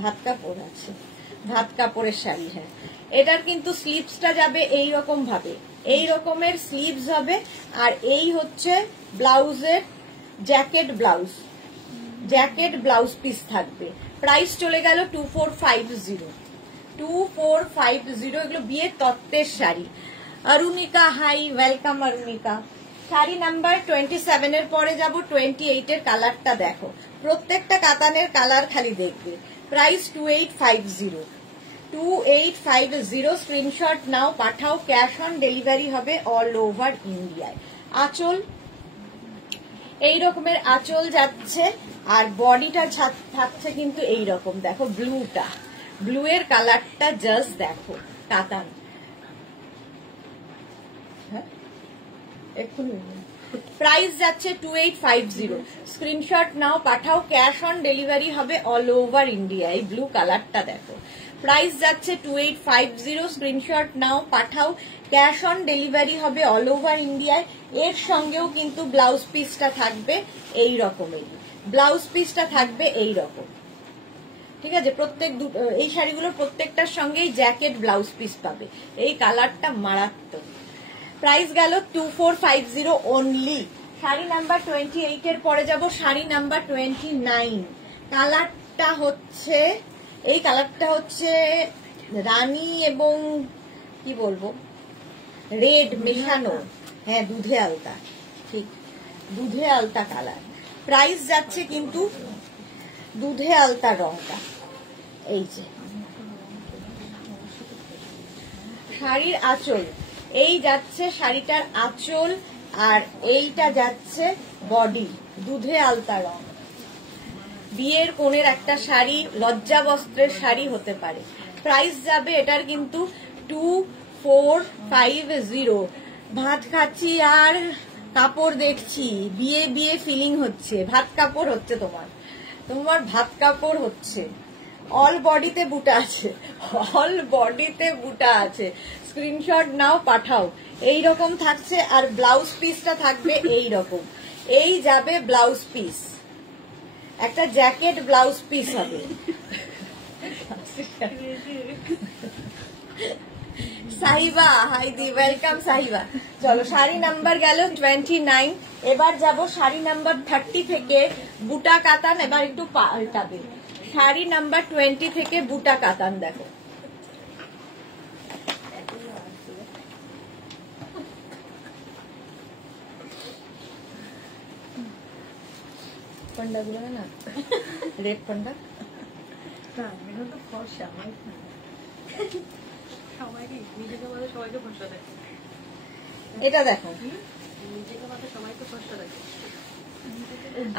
ভাত কাপড় আছে, ভাত কাপড়ের শাড়ি। হ্যাঁ, এটার কিন্তু স্লিভসটা যাবে এই রকম ভাবে, এই রকমের স্লিভস হবে। আর এই হচ্ছে ব্লাউজের jacket blouse, jacket blouse piece থাকবে। প্রাইস চলে গেল 2450, 2450। এগুলো বিয়ের তত্ত্বের শাড়ি। Arunika, hi, welcome Arunika. শাড়ি নাম্বার 27 এর পরে যাব 28 এর। কালারটা দেখো, প্রত্যেকটা কাতানের কালার খালি দেখবে। প্রাইস 2850, 2850। স্ক্রিনশট নাও, পাঠাও। ক্যাশ অন ডেলিভারি হবে অল ওভার ইন্ডিয়ায়। আঁচল, এই রকমের আঁচল যাচ্ছে। আর বডিটা থাকছে কিন্তু এই রকম। দেখো ব্লুটা, ব্লু এর কালারটা জাস্ট দেখো, কাতান। প্রাইস যাচ্ছে 2850। স্ক্রিনশট নাও, পাঠাও। ক্যাশ অন ডেলিভারি হবে অল ওভার ইন্ডিয়া। এই ব্লু কালারটা দেখো, প্রাইস যাচ্ছে 2850। স্ক্রিনশট নাও, পাঠাও। ক্যাশ অন ডেলিভারি হবে অল ওভার ইন্ডিয়ায়। এর সঙ্গেও কিন্তু ব্লাউজ পিসটা থাকবে এই রকমেরই, ব্লাউজ পিসটা থাকবে এই রকম। ঠিক আছে, প্রত্যেক এই শাড়িগুলোর প্রত্যেকটার সঙ্গেই জ্যাকেট ব্লাউজ পিস পাবে। এই কালারটা মারাত্মক। প্রাইস গেল 2450 অনলি। শাড়ি নাম্বার 28 এর পরে যাব শাড়ি নাম্বার 29। কালারটা হচ্ছে, এই কালারটা হচ্ছে রানী এবং কি বলবো রেড মেশানো। হ্যাঁ, দুধে আলতা, ঠিক দুধে আলতা কালার। প্রাইস যাচ্ছে কিন্তু দুধে আলতা রংটা। এই যে শাড়ির আঁচল, এই যাচ্ছে শাড়িটার আঁচল, আর এইটা যাচ্ছে বডি, দুধে আলতা রং। বিয়ের কোণের একটা শাড়ি, লজ্জা বস্ত্রের শাড়ি হতে পারে। প্রাইস যাবে এটার কিন্তু 2450। ভাত খাচ্ছি আর কাপড় দেখছি, বিয়ে বিয়ে ফিলিং হচ্ছে, ভাত কাপড় হচ্ছে, তোমার ভাত কাপড় হচ্ছে। অল বডিতে বুটা আছে, অল বডিতে বুটা আছে, স্ক্রিনশট নাও পাঠাও। এই রকম থাকছে, আর ব্লাউজ পিসটা থাকবে এই রকম। এই যাবে ব্লাউজ পিস, একটা জ্যাকেট ব্লাউজ পিস হবে। সাহিবা, হাই দি, ওয়েলকাম সাহিবা। চলো, শাড়ি নাম্বার গেল 29। এবার যাব শাড়ি নাম্বার 30 থেকে বুটা কাতান। এবার একটু পাল্টাবে। শাড়ি নাম্বার 20 থেকে বুটা কাতান দেখো। पंडा गुलो है ना, रेड पंडा এটা দেখো।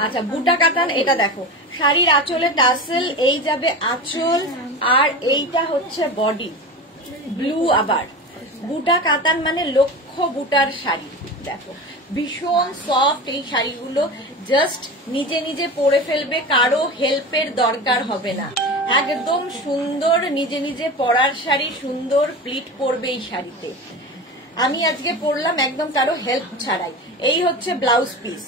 আচ্ছা, বুটা কাতান এটা দেখো। শাড়ির আঁচলে টাসেল, এই যাবে আঁচল, আর এইটা হচ্ছে বডি ব্লু। আবার বুটা কাতান মানে লক্ষ বুটার শাড়ি। দেখো ভীষণ সফট এই শাড়িগুলো, জাস্ট নিজে নিজে পরে ফেলবে, কারো হেল্পের দরকার হবে না। একদম সুন্দর নিজে নিজে পরার শাড়ি, সুন্দর প্লিট পরবে এই শাড়িতে। আমি আজকে পরলাম একদম কারো হেল্প ছাড়াই। এই হচ্ছে ব্লাউজ পিস।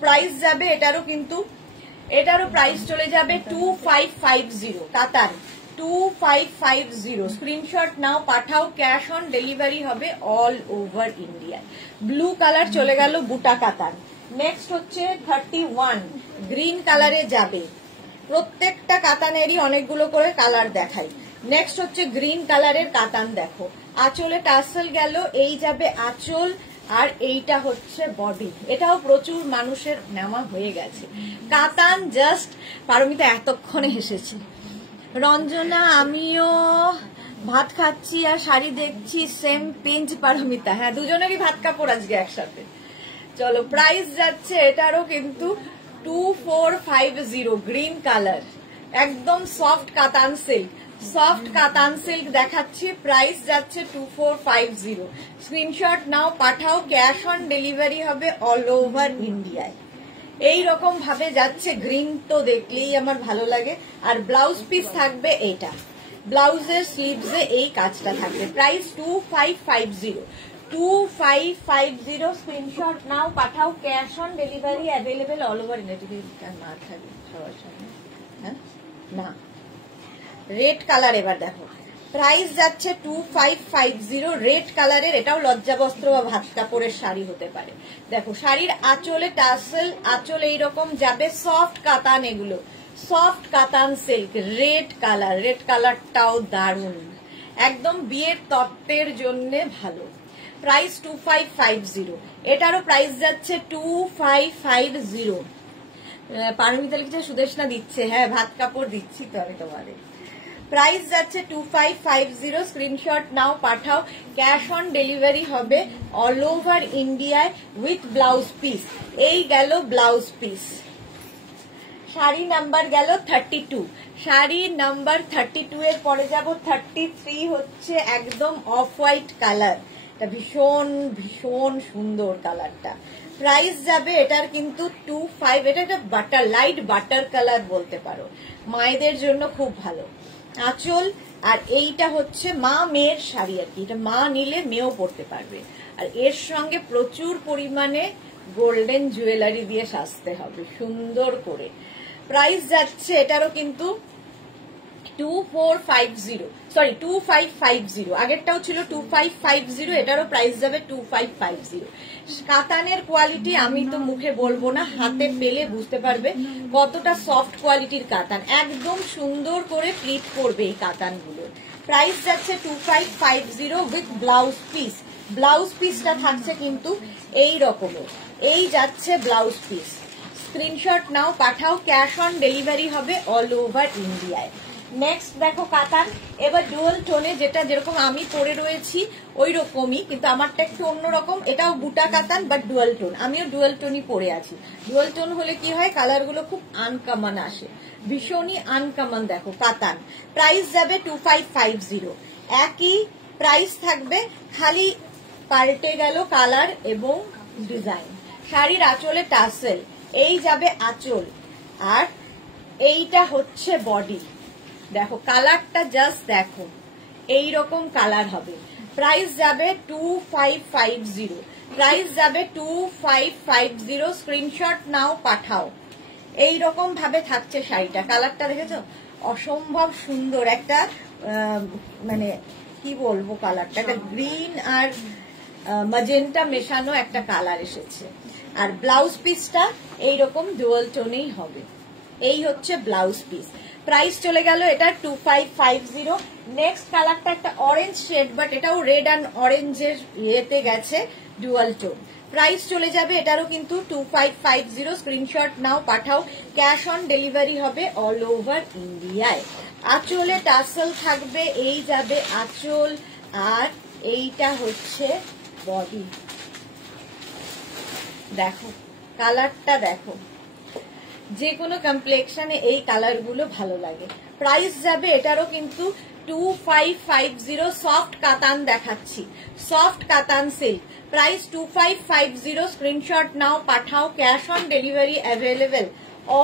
প্রাইস যাবে এটারও, কিন্তু এটারও প্রাইস চলে যাবে 2550 কাতান, 2550। স্ক্রিনশট নাও পাঠাও, ক্যাশ অন ডেলিভারি হবে all over India. Blue colour চলে গেল বুটা কাতান। নেক্সট হচ্ছে 31 গ্রিন কালারে যাবে। প্রত্যেকটা কাতানেরই অনেকগুলো করে কালার দেখাই। নেক্সট হচ্ছে গ্রিন কালারের কাতান দেখো। আঁচলে টাসেল গেল, এই যাবে আঁচল, আর এইটা হচ্ছে বডি। এটাও প্রচুর মানুষের নেওয়া হয়ে গেছে। কাতান জাস্ট, পারমিতা এতক্ষণে হেসেছে। রঞ্জনা, আমিও ভাত খাচ্ছি আর শাড়ি দেখছি, সেম পিঞ্চ পারমিতা। হ্যাঁ, দুজনেরই ভাত কাপড় আজকে একসাথে। চলো, প্রাইস যাচ্ছে এটারও কিন্তু 2450 গ্রিন কালার, একদম সফট কাতান সিল্ক। সফট কাতান সিল্ক দেখাচ্ছি, প্রাইস যাচ্ছে 2450। স্ক্রিনশট নাও পাঠাও, ক্যাশ অন ডেলিভারি হবে অল ওভার ইন্ডিয়ায়। এই রকম ভাবে যাচ্ছে। গ্রিন তো দেখলেই আমার ভালো লাগে। আর ব্লাউজ পিস থাকবে এটা, ব্লাউজের স্লিভসে এই কাজটা থাকবে। প্রাইস 2550, 2550। স্ক্রিনশট নাও পাঠাও, cash on delivery available all over India. না থাকবে সবার সামনে, হ্যাঁ না। রেড কালার এবার দেখো, প্রাইস যাচ্ছে 2550 রেড কালারের। এটাও লজ্জাবস্ত্র বা ভাত কাপড়ের শাড়ি হতে পারে। দেখো শাড়ির আঁচলে টাসেল, আঁচল এইরকম যাবে, সফট কাতান, এগুলো সফট কাতান সিল্ক। রেড কালার, রেড কালারটাও দারুণ, একদম বিয়ের তত্ত্বের জন্য ভালো। প্রাইস 2550। এটারও প্রাইস যাচ্ছে 2550। পারমিতা লিখছে সুদেশনা দিচ্ছে, হ্যাঁ ভাত কাপড় দিচ্ছি তো আমি তোমাদের। প্রাইস যাচ্ছে 2550। স্ক্রিনশট নাও পাঠাও, ক্যাশ অন ডেলিভারি হবে অল ওভার ইন্ডিয়ায় উইথ ব্লাউজ পিস। এই গেল ব্লাউজ পিস। শাড়ি নাম্বার গেল 32। শাড়ি নাম্বার 32 এর পরে যাব 33। হচ্ছে একদম অফ হোয়াইট কালার, এটা ভীষণ ভীষণ সুন্দর কালারটা। প্রাইস যাবে এটার কিন্তু 25। এটা একটা বাটার, লাইট বাটার কালার বলতে পারো, মায়েদের জন্য খুব ভালো। আঁচল, আর এইটা হচ্ছে মা মেয়ের শাড়ি আর কি, এটা মা নিলে মেয়েও পরতে পারবে। আর এর সঙ্গে প্রচুর পরিমাণে গোল্ডেন জুয়েলারি দিয়ে সাজতে হবে সুন্দর করে। প্রাইস যাচ্ছে এটারও কিন্তু 2450, সরি 2550। আগেরটাও ছিল 2550, এটারও প্রাইস যাবে 2550। কাতানের কোয়ালিটি আমি তো মুখে বলবো না, হাতে পেলে বুঝতে পারবে কতটা সফট কোয়ালিটির কাতান। একদম সুন্দর করে প্লিট করবে এই কাতানগুলো। প্রাইস যাচ্ছে 2550 উইথ ব্লাউজ পিস। ব্লাউজ পিসটা থাকছে কিন্তু এই রকমের, এই যাচ্ছে ব্লাউজ পিস। স্ক্রিনশট নাও পাঠাও, ক্যাশ অন ডেলিভারি হবে অল ওভার ইন্ডিয়ায়। নেক্সট দেখো কাতান, এবার ডুয়াল টোনে, যেটা যেরকম আমি পরে রয়েছি ওই রকমই, কিন্তু আমারটা একটু অন্যরকম। এটাও বুটা কাতান বাট ডুয়াল টোন, আমিও ডুয়াল টোনই পরে আছি। ডুয়াল টোন হলে কি হয়, কালারগুলো খুব আনকমন আসে, ভীষণই আনকমন। দেখো কাতান, প্রাইস যাবে 2550। একই প্রাইস থাকবে, খালি পাল্টে গেল কালার এবং ডিজাইন। শাড়ির আঁচলে টাসেল, এই যাবে আঁচল, আর এইটা হচ্ছে বডি। দেখো কালারটা জাস্ট দেখো, এই রকম কালার হবে। প্রাইস যাবে 2550, প্রাইস যাবে 2550। স্ক্রিনশট নাও, পাঠাও। এই রকম ভাবে থাকছে শাড়িটা। কালারটা দেখেছো, অসম্ভব সুন্দর একটা মানে কি বলবো, কালারটা একটা গ্রিন আর ম্যাজেন্টা মেশানো একটা কালার এসেছে। আর ব্লাউজ পিসটা এইরকম ডুয়াল টোনেই হবে। এই হচ্ছে ব্লাউজ পিস। প্রাইস চলে গেল এটা 2550। নেক্সট কালারটা একটা অরেঞ্জ শেড, বাট এটাও রেড অ্যান্ড অরেঞ্জের ইয়েতে গেছে, ডুয়াল টোন। প্রাইস চলে যাবে এটারও কিন্তু 2550। স্ক্রিনশট নাও, পাঠাও। ক্যাশ অন ডেলিভারি হবে অল ওভার ইন্ডিয়ায়। আঁচলে টাসেল থাকবে, এই যাবে আঁচল, আর এইটা হচ্ছে বডি। দেখো কালারটা দেখো, যে কোনো কমপ্লেক্সনে এই কালারগুলো ভালো লাগে। প্রাইস যাবে এটারও কিন্তু 2550। সফট কাতান দেখাচ্ছি, সফট কাতান সিল্ক। প্রাইস 2550। স্ক্রিনশট নাও, পাঠাও। Cash on delivery available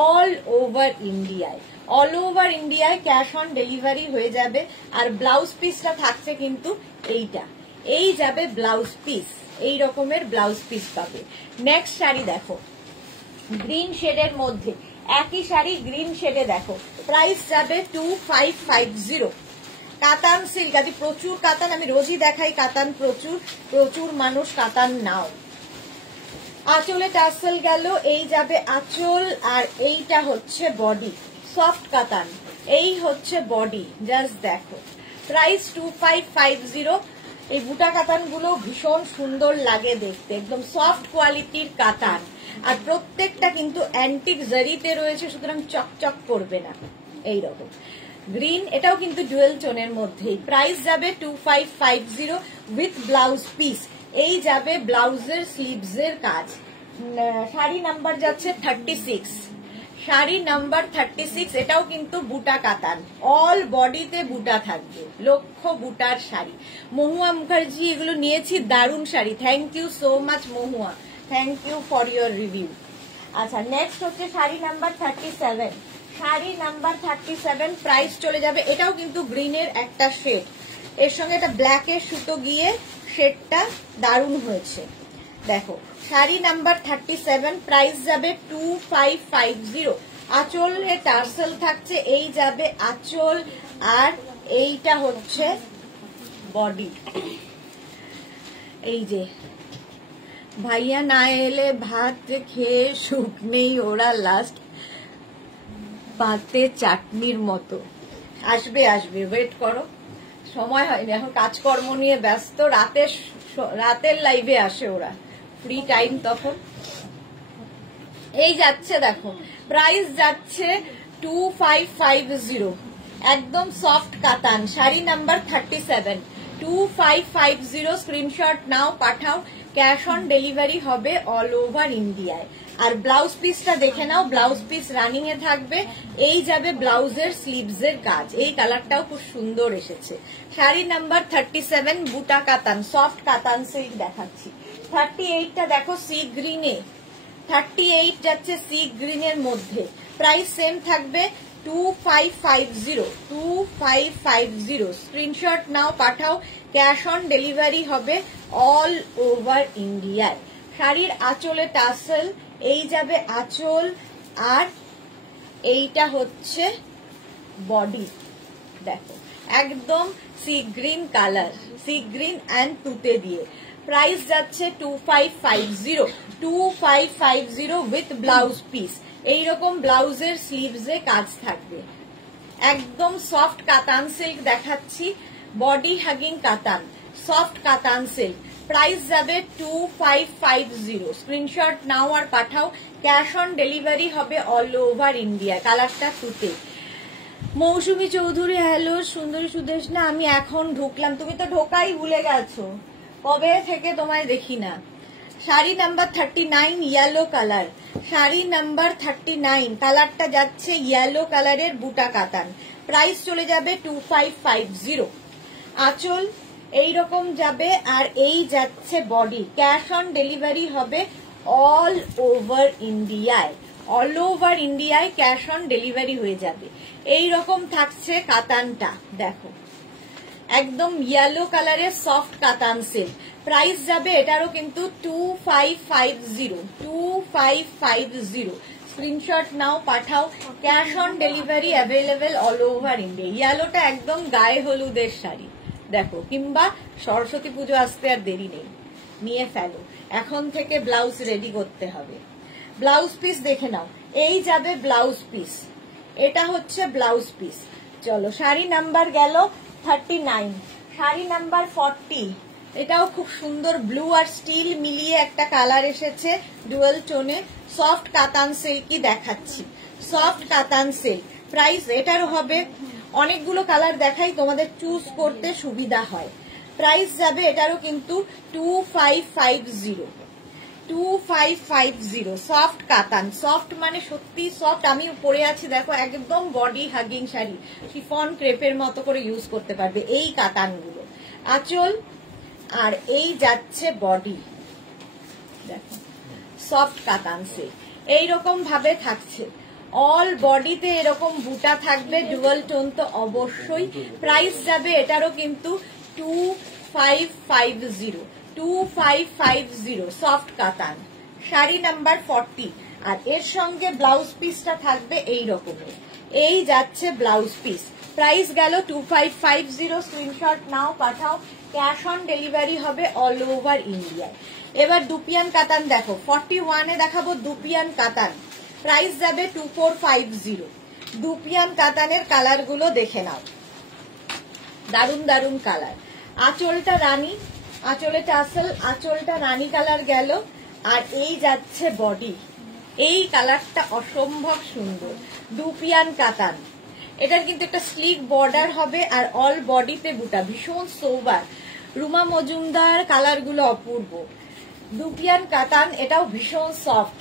all over ইন্ডিয়ায়। অল ওভার ইন্ডিয়ায় ক্যাশ অন ডেলিভারি হয়ে যাবে। আর ব্লাউজ পিসটা থাকছে কিন্তু এইটা, এই যাবে ব্লাউজ পিস, এই রকমের ব্লাউজ পিস পাবে। নেক্সট শাড়ি দেখো, গ্রিন শেডের মধ্যে একই শাড়ি গ্রিন শেডে দেখো। প্রাইস যাবে 2550। কাতান সিল্ক, আজ প্রচুর কাতান, আমি রোজই দেখাই কাতান, প্রচুর প্রচুর মানুষ কাতান নাও। আঁচলে টাসেল গেল, এই যাবে আঁচল, আর এইটা হচ্ছে বডি। সফট কাতান, এই হচ্ছে বডি, জাস্ট দেখো। প্রাইস 2550। এই বুটা কাতান গুলো ভীষণ সুন্দর লাগে দেখতে, একদম সফট কোয়ালিটির কাতান। আর প্রত্যেকটা কিন্তু অ্যান্টিক জারিতে রয়েছে, সুতরাং চকচক করবে না। এইরকম গ্রিন, এটাও কিন্তু ডুয়েল টোনের মধ্যেই। প্রাইস যাবে 2550 উইথ ব্লাউজ পিস। এই যাবে ব্লাউজের স্লিভসের কাজ। শাড়ি নাম্বার যাচ্ছে 36, শাড়ি নাম্বার 36। এটাও কিন্তু বুটা কাতান, অল বডিতে বুটা থাকবে, লক্ষ্য বুটার শাড়ি। মহুয়া মুখার্জি এগুলো নিয়েছি, দারুণ শাড়ি। Thank you so much Mahua, thank you for your review. আচ্ছা, নেক্সট হচ্ছে শাড়ি নাম্বার 37, শাড়ি নাম্বার 37। প্রাইস চলে যাবে, এটাও কিন্তু গ্রিনের একটা শেড, এর সঙ্গে একটা ব্ল্যাকের সুতো গিয়ে শেডটা দারুণ হয়েছে। দেখো শাড়ি নাম্বার 37, প্রাইস যাবে 2550। আঁচলে টার্সেল থাকছে, এই যাবে আঁচল, আর এইটা হচ্ছে বডি। এই যে ভাইয়া না এলে ভাত খেয়ে সুখ নেই, ওরা লাস্ট পাতে চাটনির মতো। আসবে আসবে, ওয়েট করো, সময় হয়নি এখন, কাজকর্ম নিয়ে ব্যস্ত। রাতের লাইভে আসে ওরা, ফ্রি টাইম তখন। এই যাচ্ছে দেখো, প্রাইস যাচ্ছে 2550। একদম সফট কাতান, শাড়ি নাম্বার 37, 2550। স্ক্রিনশট নাও, পাঠাও। ক্যাশ অন ডেলিভারি হবে অল ওভার ইন্ডিয়ায়। আর ব্লাউজ পিসটা দেখে নাও, ব্লাউজ পিস রানিং এ থাকবে। এই যাবে ব্লাউজের স্লিভসের কাজ, এই কালারটাও খুব সুন্দর এসেছে। শাড়ি নাম্বার 37, বুটা কাতান, সফট কাতান সিল্ক দেখাচ্ছি। 38টা দেখো সি গ্রিনে, 38 যাচ্ছে সি গ্রিনের মধ্যে। প্রাইস সেম থাকবে 2550, 2550। স্ক্রিনশট নাও, পাঠাও। ক্যাশ অন ডেলিভারি হবে অল ওভার ইন্ডিয়ায়। শাড়ির আঁচলে টাসেল, এই যাবে আঁচল, আর এইটা হচ্ছে বডি। দেখো একদম sea green colour, sea green and তুতে দিয়ে। প্রাইস যাচ্ছে 2550, 2550 উইথ ব্লাউজ পিস। এইরকম ব্লাউজের স্লিভসে কাজ থাকবে। একদম সফট কাতান সিল্ক দেখাচ্ছি, বডি হাগিং কাতান, সফট কাতান সিল্ক। প্রাইস যাবে 2550। স্ক্রিনশট নাও আর পাঠাও। ক্যাশ অন ডেলিভারি হবে অল ওভার ইন্ডিয়া। কালারটা তুতে। মৌসুমী চৌধুরী, হ্যালো সুন্দরী সুদেশনা, আমি এখন ঢুকলাম, তুমি তো ঢোকাই ভুলে গেছো, কবে থেকে তোমায় দেখি না। Sari number 39, yellow colour, sari number 39, কালারটা যাচ্ছে ইয়েলো কালারের বুটা কাতান। প্রাইস চলে যাবে 2550। আঁচল, এইরকম যাবে। আর এই যাচ্ছে বডি, ক্যাশ অন ডেলিভারি হবে অল ওভার ইন্ডিয়ায়, অল ওভার ইন্ডিয়ায় ক্যাশ অন ডেলিভারি হয়ে যাবে। এইরকম থাকছে কাতানটা, দেখো একদম ইয়েলো কালারের সফট কাতান সিল্ক। প্রাইস যাবে এটারও কিন্তু 2550 স্ক্রিনশট নাও, পাঠাও। Cash on delivery available all over India. ইয়েলোটা একদম গায়ে হলুদের শাড়ি, দেখো, কিংবা সরস্বতী পুজো আসতে আর দেরি নেই, নিয়ে ফেলো এখন থেকে, ব্লাউজ রেডি করতে হবে। ব্লাউজ পিস দেখে নাও, এই যাবে ব্লাউজ পিস, এটা হচ্ছে ব্লাউজ পিস। চলো শাড়ি নাম্বার গেল 39, শাড়ি নাম্বার 40, এটাও খুব সুন্দর ব্লু আর স্টিল মিলিয়ে একটা কালার এসেছে ডুয়াল টোনে, সফট কাতান সিল্কই দেখাচ্ছি, সফট কাতান সিল্ক। প্রাইস এটারও হবে, অনেকগুলো কালার দেখাই তোমাদের চুজ করতে সুবিধা হয়। প্রাইস যাবে এটারও কিন্তু 2550 সফট কাতান। সফট মানে সত্যি সফট, আমি পরে আছি দেখো, একদম বডি হাগিং শাড়ি, শিফন ক্রেপের মতো করে ইউজ করতে পারবে এই কাতানগুলো। আঁচল আর এই যাচ্ছে বডি, দেখো সফট কাতান সিল্ক এইরকম ভাবে থাকছে। অল বডিতে এরকম বুটা থাকবে, ডুয়াল টোন তো অবশ্যই। প্রাইস যাবে এটারও কিন্তু 2550 সফট কাতান, শাড়ি নাম্বার 40। আর এর সঙ্গে ব্লাউজ পিসটা থাকবে এই রকমের, এই যাচ্ছে ব্লাউজ পিস। প্রাইস গেল 2550, স্ক্রিনশট নাও, পাঠাও। ক্যাশ অন ডেলিভারি হবে অল ওভার ইন্ডিয়ায়। এবার দুপিয়ান কাতান দেখো, 41-এ দেখাবো দুপিয়ান কাতান। প্রাইস যাবে 2450। দুপিয়ান কাতানের কালার গুলো দেখে নাও, দারুন দারুন কালার। আঁচলটা রানী, আঁচলে টাসেল, আঁচলটা রানী কালার গেল। আর এই যাচ্ছে বডি, এই কালারটা অসম্ভব সুন্দর, দুপিয়ান কাতান। এটার কিন্তু একটা স্লিক বর্ডার হবে আর অল বডিতে বুটা, ভীষণ সোবার। রুমা মজুমদার কালার গুলো অপূর্ব, দুপিয়ান কাতান, এটাও ভীষণ সফট।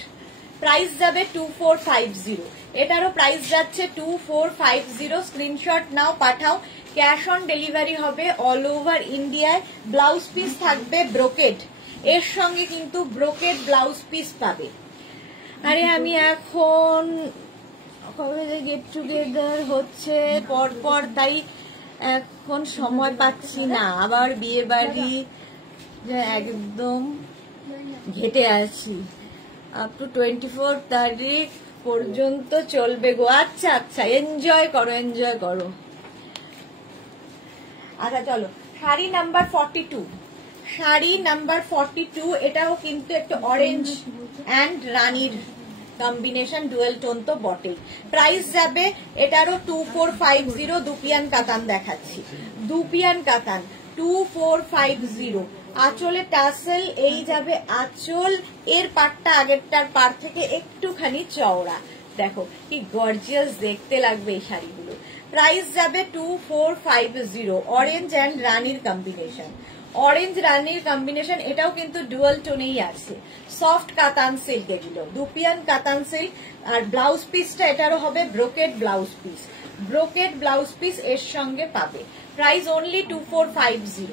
প্রাইস যাবে 2450, এটারও প্রাইস যাচ্ছে 2450, স্ক্রিনশট নাও, পাঠাও। ক্যাশ অন ডেলিভারি হবে অল ওভার ইন্ডিয়ায়। ব্লাউজ পিস থাকবে ব্রোকেড, এর সঙ্গে কিন্তু ব্রোকেড ব্লাউজ পিস পাবে। আরে আমি এখন গেট টুগেদার হচ্ছে পরপর, তাই এখন সময় পাচ্ছি না, আবার বিয়ে বাড়ি একদম ঘেটে আছি। আপ টু 24 তারিখ পর্যন্ত চলবে গো। আচ্ছা আচ্ছা, এনজয় করো এনজয় করো। আচ্ছা চলো, শাড়ি নাম্বার 42, শাড়ি নাম্বার 42, এটাও কিন্তু একটু অরেঞ্জ অ্যান্ড রানীর কম্বিনেশন, ডুয়েল টোন তো বটেই। প্রাইস যাবে এটারও 2450, দুপিয়ান কাতান দেখাচ্ছি, দুপিয়ান কাতান 2450। আঁচলে টাসেল, এই যাবে আঁচল, এর পাটটা আগেরটার পার থেকে একটুখানি চওড়া, দেখো কি গর্জিয়াস দেখতে লাগবে এই শাড়িগুলো। প্রাইস যাবে 2450, অরেঞ্জ অ্যান্ড রানীর কম্বিনেশন, অরেঞ্জ রানীর কম্বিনেশন, এটাও কিন্তু ডুয়াল টোনেই আছে। সফট কাতান সিল্ক এগুলো, দুপিয়ান কাতান সিল্ক। আর ব্লাউজ পিসটা এটারও হবে brocade blouse piece, brocade blouse piece এর সঙ্গে পাবে। প্রাইস অনলি 2450,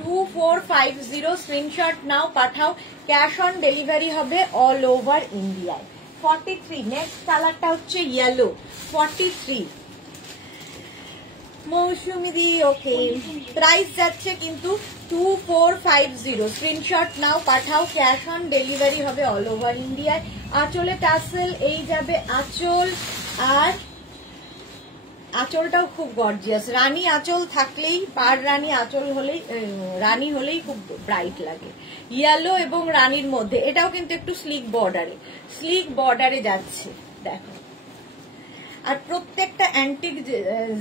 2450, স্ক্রিনশট নাও, পাঠাও। ক্যাশ অন ডেলিভারি হবে অল ওভার ইন্ডিয়ায়। 43, নেক্সট কালারটা হচ্ছে ইয়েলো, 43 মৌসুমি দি, ওকে। প্রাইস যাচ্ছে কিন্তু 2450, স্ক্রিনশট নাও, পাঠাও। ক্যাশ অন ডেলিভারি হবে অল ওভার ইন্ডিয়ায়। আঁচলে টাসেল, এই যাবে আঁচল, আর আঁচলটাও খুব গর্জিয়াস, রানী আঁচল থাকলেই, পার রানী আঁচল হলেই, রানী হলেই খুব ব্রাইট লাগে। ইয়েলো এবং রানীর মধ্যে, এটাও কিন্তু একটু স্লিক বর্ডারে যাচ্ছে, দেখো। আর প্রত্যেকটা অ্যান্টিক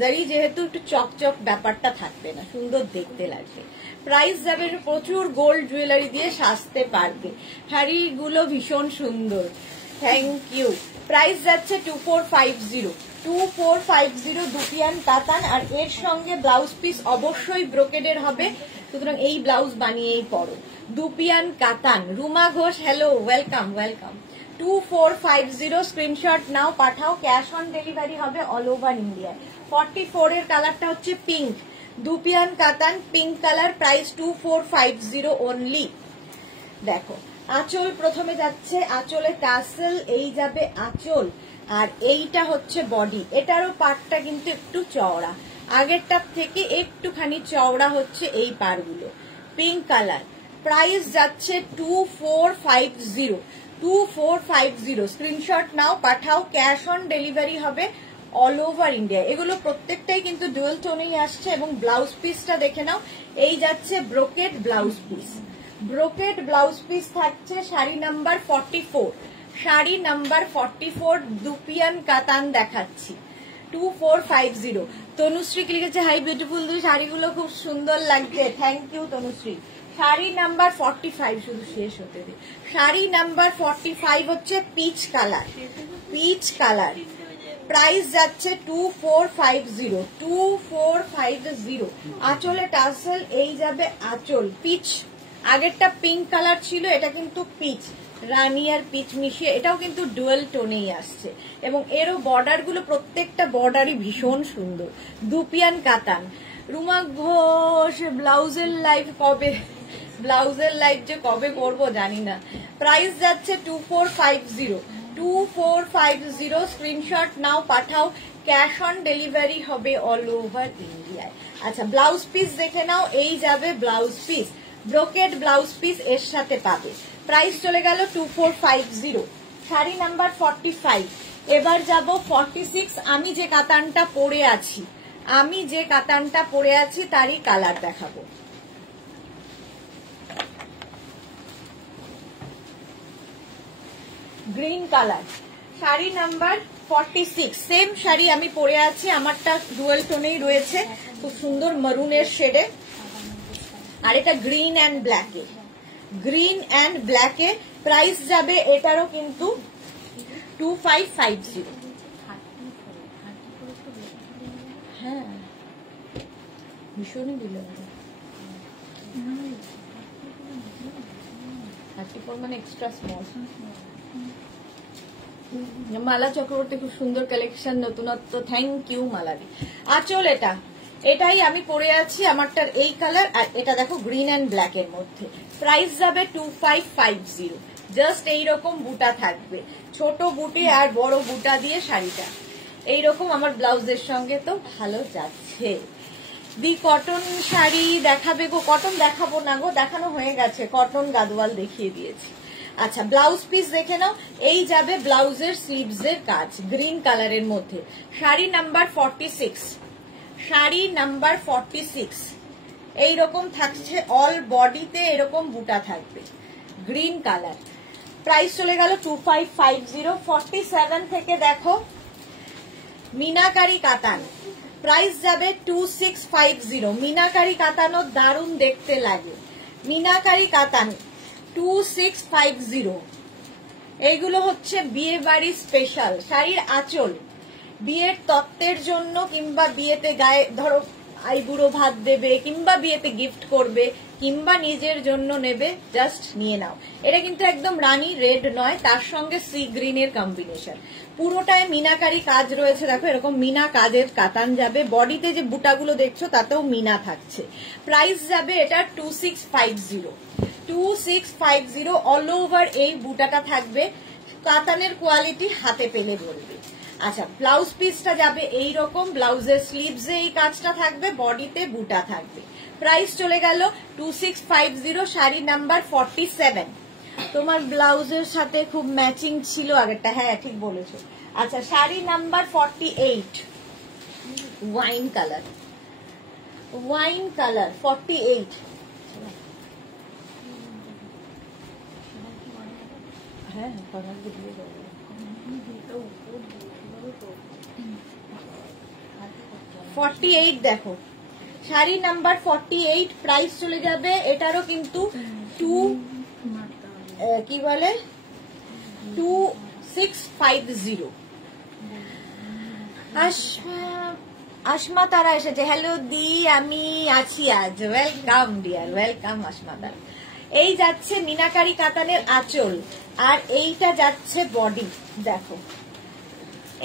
জারি যেহেতু একটু চকচক ব্যাপারটা থাকবে না, সুন্দর দেখতে লাগবে। প্রাইস যাবে, প্রচুর গোল্ড জুয়েলারি দিয়ে সাজতে পারবে। শাড়িগুলো ভীষণ সুন্দর, থ্যাংক ইউ। প্রাইস যাচ্ছে 2450, 2450, দুপিয়ান কাতান। আর এর সঙ্গে ব্লাউজ পিস অবশ্যই ব্রোকেডের হবে, সুতরাং এই ব্লাউজ বানিয়েই পরো। দুপিয়ান কাতান, Ruma Ghosh, hello, welcome welcome. 2450, screenshot নাও, পাঠাও। ক্যাশ অন ডেলিভারি হবে অল ওভার ইন্ডিয়া। 44 এর কালারটা হচ্ছে পিঙ্ক, দুপিয়ান কাতান পিঙ্ক কালার, প্রাইস 2450 অনলি। দেখো আঁচল প্রথমে যাচ্ছে, আঁচলে টাসেল, এই যাবে আঁচল, আর এইটা হচ্ছে বডি। এটারও পাটটা কিন্তু একটু চওড়া, আগেরটার থেকে একটুখানি চওড়া হচ্ছে এই পাড়গুলো। পিঙ্ক কালার, প্রাইস যাচ্ছে 2450। স্ক্রিনশট নাও, পাঠাও, ক্যাশ অন ডেলিভারি হবে অল ওভার ইন্ডিয়া। এগুলো প্রত্যেকটাই কিন্তু ডুয়াল টোনেই আসছে। এবং ব্লাউজ পিসটা দেখে নাও, এই যাচ্ছে brocade blouse piece. Brocade blouse piece থাকছে sari number 44, sari number 44 dupion কাতান দেখাচ্ছি 2450। তনুশ্রী লিখেছে হাই বিউটিফুল, শাড়িগুলো খুব সুন্দর লাগছে, থ্যাংক ইউ তনুশ্রী। শাড়ি নাম্বার 45 শুধু শেষ হতে দে। শাড়ি নাম্বার 45 হচ্ছে peach colour, peach colour, price যাচ্ছে 2450। আঁচলে টাসেল, এই যাবে আঁচল, পিচ। আগেরটা পিঙ্ক কালার ছিল, এটা কিন্তু পিচ, রানী আর পিচ মিশিয়ে, এটাও কিন্তু ডুয়েল টোনেই আসছে। এবং এরও বর্ডার গুলো প্রত্যেকটা বর্ডারই ভীষণ সুন্দর। দুপিয়ান কাতান। রুমা ঘোষ, ব্লাউজের লাইভ কবে, ব্লাউজের লাইভ যে কবে করবো জানি না। প্রাইস যাচ্ছে 2450। স্ক্রিনশট নাও, পাঠাও, ক্যাশ অন ডেলিভারি হবে অল ওভার ইন্ডিয়ায়। আচ্ছা ব্লাউজ পিস দেখে নাও, এই যাবে blouse piece, brocade blouse piece এর সাথে পাবে। প্রাইস চলে গেল 2450। শাড়ি নাম্বার 45। এবার যাব 46। আমি যে কাতানটা পরে আছি, আমি যে কাতানটা পরে আছি তারই কালার দেখাবো। Green colour, sari number 46। Same sari আমি পরে আছি, আমারটা ডুয়াল টোনেই রয়েছে, খুব সুন্দর মারুনের শেডে। আর এটা গ্রিন অ্যান্ড ব্ল্যাকে, গ্রিন অ্যান্ড ব্ল্যাকে। প্রাইস যাবে এটারও কিন্তু 2550। হ্যাঁ ভীষণই দিল, 34 মানে এক্সট্রা স্মল। মালা চক্রবর্তী, খুব সুন্দর কালেকশন, নতুনত্ব, থ্যাংক ইউ মালাদি। আঁচল এটা, এটাই আমি পরে আছি, আমারটার এই কালার, আর এটা দেখো গ্রিন অ্যান্ড ব্ল্যাক এর মধ্যে। প্রাইস যাবে 2550। জাস্ট এইরকম বুটা থাকবে, ছোট বুটি আর বড় বুটা দিয়ে শাড়িটা এইরকম আমার ব্লাউজের সঙ্গে তো ভালো যাচ্ছে। দি কটন শাড়ি দেখাবে গো? কটন দেখাবো না গো, দেখানো হয়ে গেছে, কটন গাদওয়াল দেখিয়ে দিয়েছি। আচ্ছা ব্লাউজ পিস দেখে নাও, এই যাবে ব্লাউজের স্লিভস এর কাজ গ্রিন কালারের মধ্যে। শাড়ি নাম্বার 46, শাড়ি নাম্বার 46 এইরকম থাকছে, অল বডিতে এরকম বুটা থাকবে, গ্রিন কালার। প্রাইস চলে গেল 2550। 47 থেকে দেখো মিনাকারি কাতান, প্রাইস যাবে 2650। মিনাকারি কাতানও দারুণ দেখতে লাগে, মিনাকারি কাতান 2650। এইগুলো হচ্ছে বিয়ে বাড়ি স্পেশাল শাড়ির আঁচল, বিয়ের তত্ত্বের জন্য কিংবা বিয়েতে গায়ে ধরো আইবুড়ো ভাত দেবে, কিংবা বিয়েতে গিফট করবে, কিংবা নিজের জন্য নেবে, জাস্ট নিয়ে নাও। এটা কিন্তু একদম রানী রেড নয়, তার সঙ্গে সি গ্রিনের কম্বিনেশন, পুরোটায় মিনাকারি কাজ রয়েছে। দেখো এরকম মিনা কাজের কাতান যাবে, বডিতে যে বুটাগুলো দেখছো তাতেও মিনা থাকছে। প্রাইস যাবে এটা 2650। 2650 অল ওভার এই বুটাটা থাকবে, কাতানের কোয়ালিটি হাতে পেলে বলবে। আচ্ছা ব্লাউজ পিসটা যাবে এইরকম, ব্লাউজের স্লিভসে এই কাজটা থাকবে, বডিতে বুটা থাকবে। প্রাইস চলে গেল 2650। শাড়ি নাম্বার 47। তোমার ব্লাউজের সাথে খুব ম্যাচিং ছিল আগেরটা, হ্যাঁ ঠিক বলেছো। আচ্ছা sari number 48, wine colour, wine colour 48। হ্যাঁ 48 দেখো, শাড়ি নাম্বার 48। প্রাইস চলে যাবে এটারও কিন্তু কি বলে 2650। আসমা তারা এসেছে, হ্যালো দি, আমি আছি আজ, ওয়েলকাম ডিয়ার, ওয়েলকাম আসমা তারা। এই যাচ্ছে মিনাকারি কাতানের আঁচল, আর এইটা যাচ্ছে বডি। দেখো